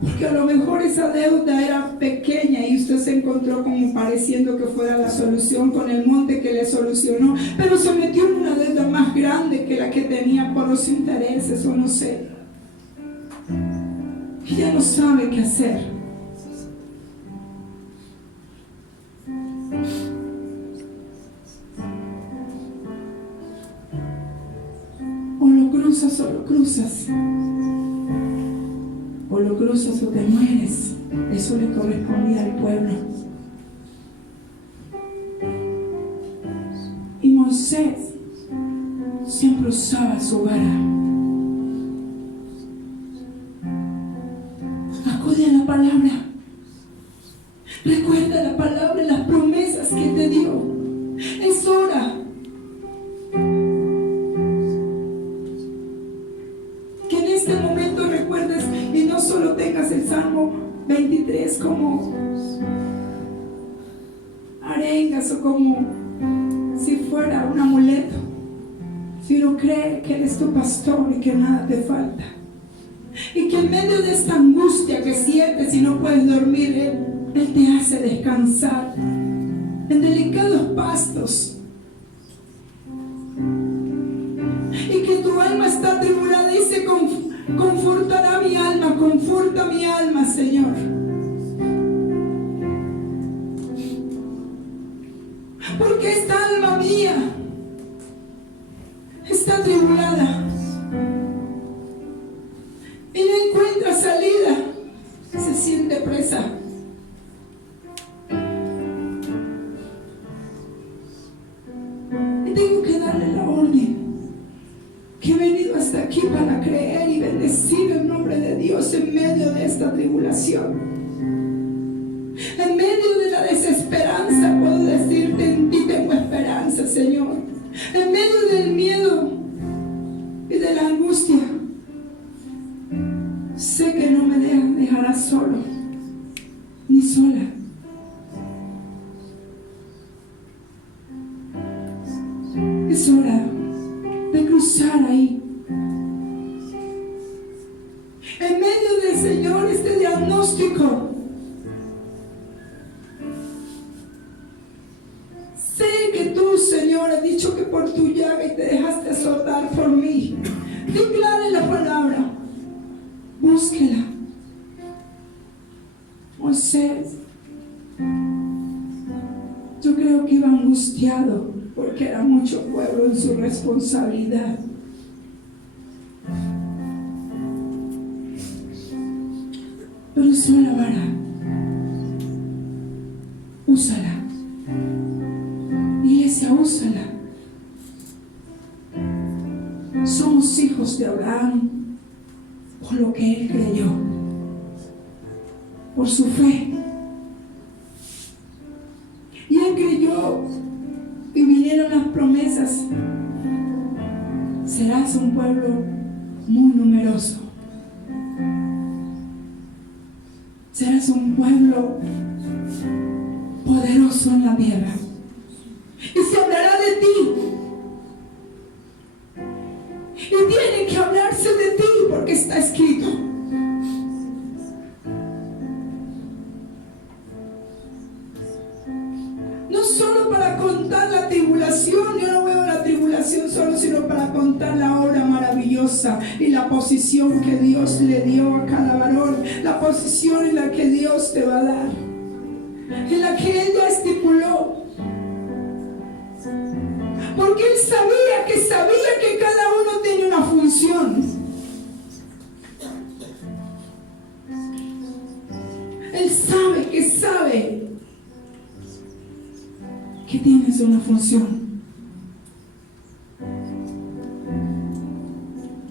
porque a lo mejor esa deuda era pequeña y usted se encontró como pareciendo que fuera la solución con el monte que le solucionó, pero se metió en una deuda más grande que la que tenía por los intereses, o no sé, y ya no sabe qué hacer. O lo cruzas, o lo cruzas o te mueres. Eso le correspondía al pueblo. Y Moisés siempre usaba su vara. Acude a la palabra, recuerda la palabra y las promesas que te dio. Es hora tengas el Salmo 23 como arengas o como si fuera un amuleto, sino cree que Él es tu pastor y que nada te falta, y que en medio de esta angustia que sientes y no puedes dormir, Él te hace descansar en delicados pastos, y que tu alma está atribulada y se confortará mi alma, conforta mi alma, Señor. Porque esta alma mía está atribulada y no encuentra salida, se siente presa. Y tengo que darle la orden que he venido hasta aquí para creer y bendecir el nombre de Dios en medio de esta tribulación. En medio de la desesperanza puedo decirte, en ti tengo esperanza, Señor. En medio del miedo y de la angustia, sé que no me dejarás solo ni sola. Es hora de cruzar ahí. En medio del Señor, este diagnóstico, sé que tú, Señor, has dicho que por tu llaga y te dejaste azotar por mí. Declare la palabra, búsquela. Moisés, yo creo que iba angustiado porque era mucho pueblo en su responsabilidad. Pero usó la vara, úsala, iglesia, úsala. hijos de Abraham por lo que él creyó, por su fe. Y él creyó y vinieron las promesas. Serás un pueblo muy numeroso. Serás un pueblo poderoso en la tierra. Y se hablará de ti. Y tiene que hablarse de ti porque está escrito. No solo para contar la tribulación, yo no veo la tribulación solo, sino para contar la obra maravillosa y la posición que Dios le dio a cada varón, la posición en la que Dios te va a dar, en la que Él ya estipuló. Porque Él sabía que cada uno tiene una función. Él sabe que tienes una función.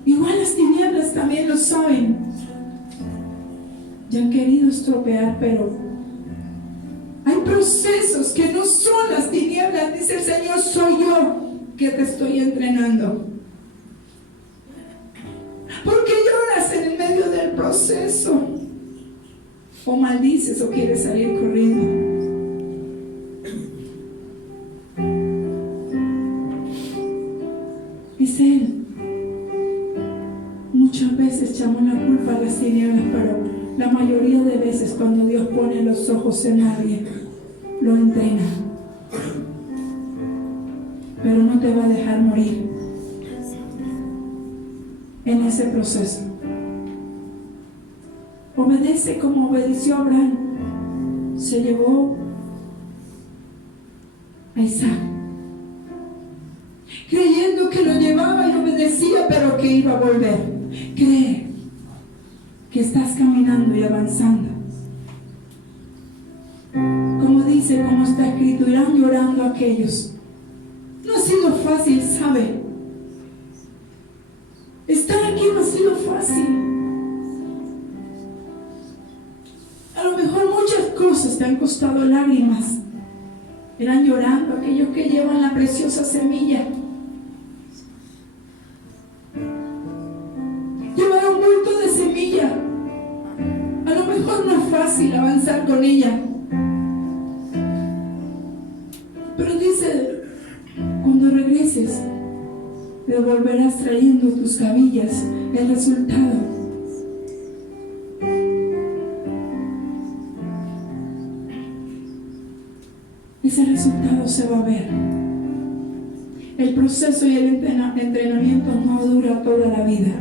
Igual las tinieblas también lo saben. Ya han querido estropear, pero hay procesos que no son las tinieblas. Dice el Señor, soy yo que te estoy entrenando. ¿Por qué lloras en el medio del proceso? O maldices o quieres salir corriendo. Dice Él, muchas veces echamos la culpa a las tinieblas, pero la mayoría de veces cuando Dios pone los ojos en alguien, lo entrena. Pero no te va a dejar morir en ese proceso. Obedece como obedeció Abraham. Se llevó a Isaac, creyendo que lo llevaba y obedecía, pero que iba a volver. Cree que estás caminando y avanzando. Como dice, como está escrito, irán llorando aquellos. No ha sido fácil, ¿sabe? Estar aquí no ha sido fácil. A lo mejor muchas cosas te han costado lágrimas. Irán llorando aquellos que llevan la preciosa semilla. Llevar un bulto de semilla. A lo mejor no es fácil avanzar con ella. Pero dice, cuando regreses, devolverás trayendo tus gavillas el resultado. Ese resultado se va a ver. El proceso y el entrenamiento no dura toda la vida.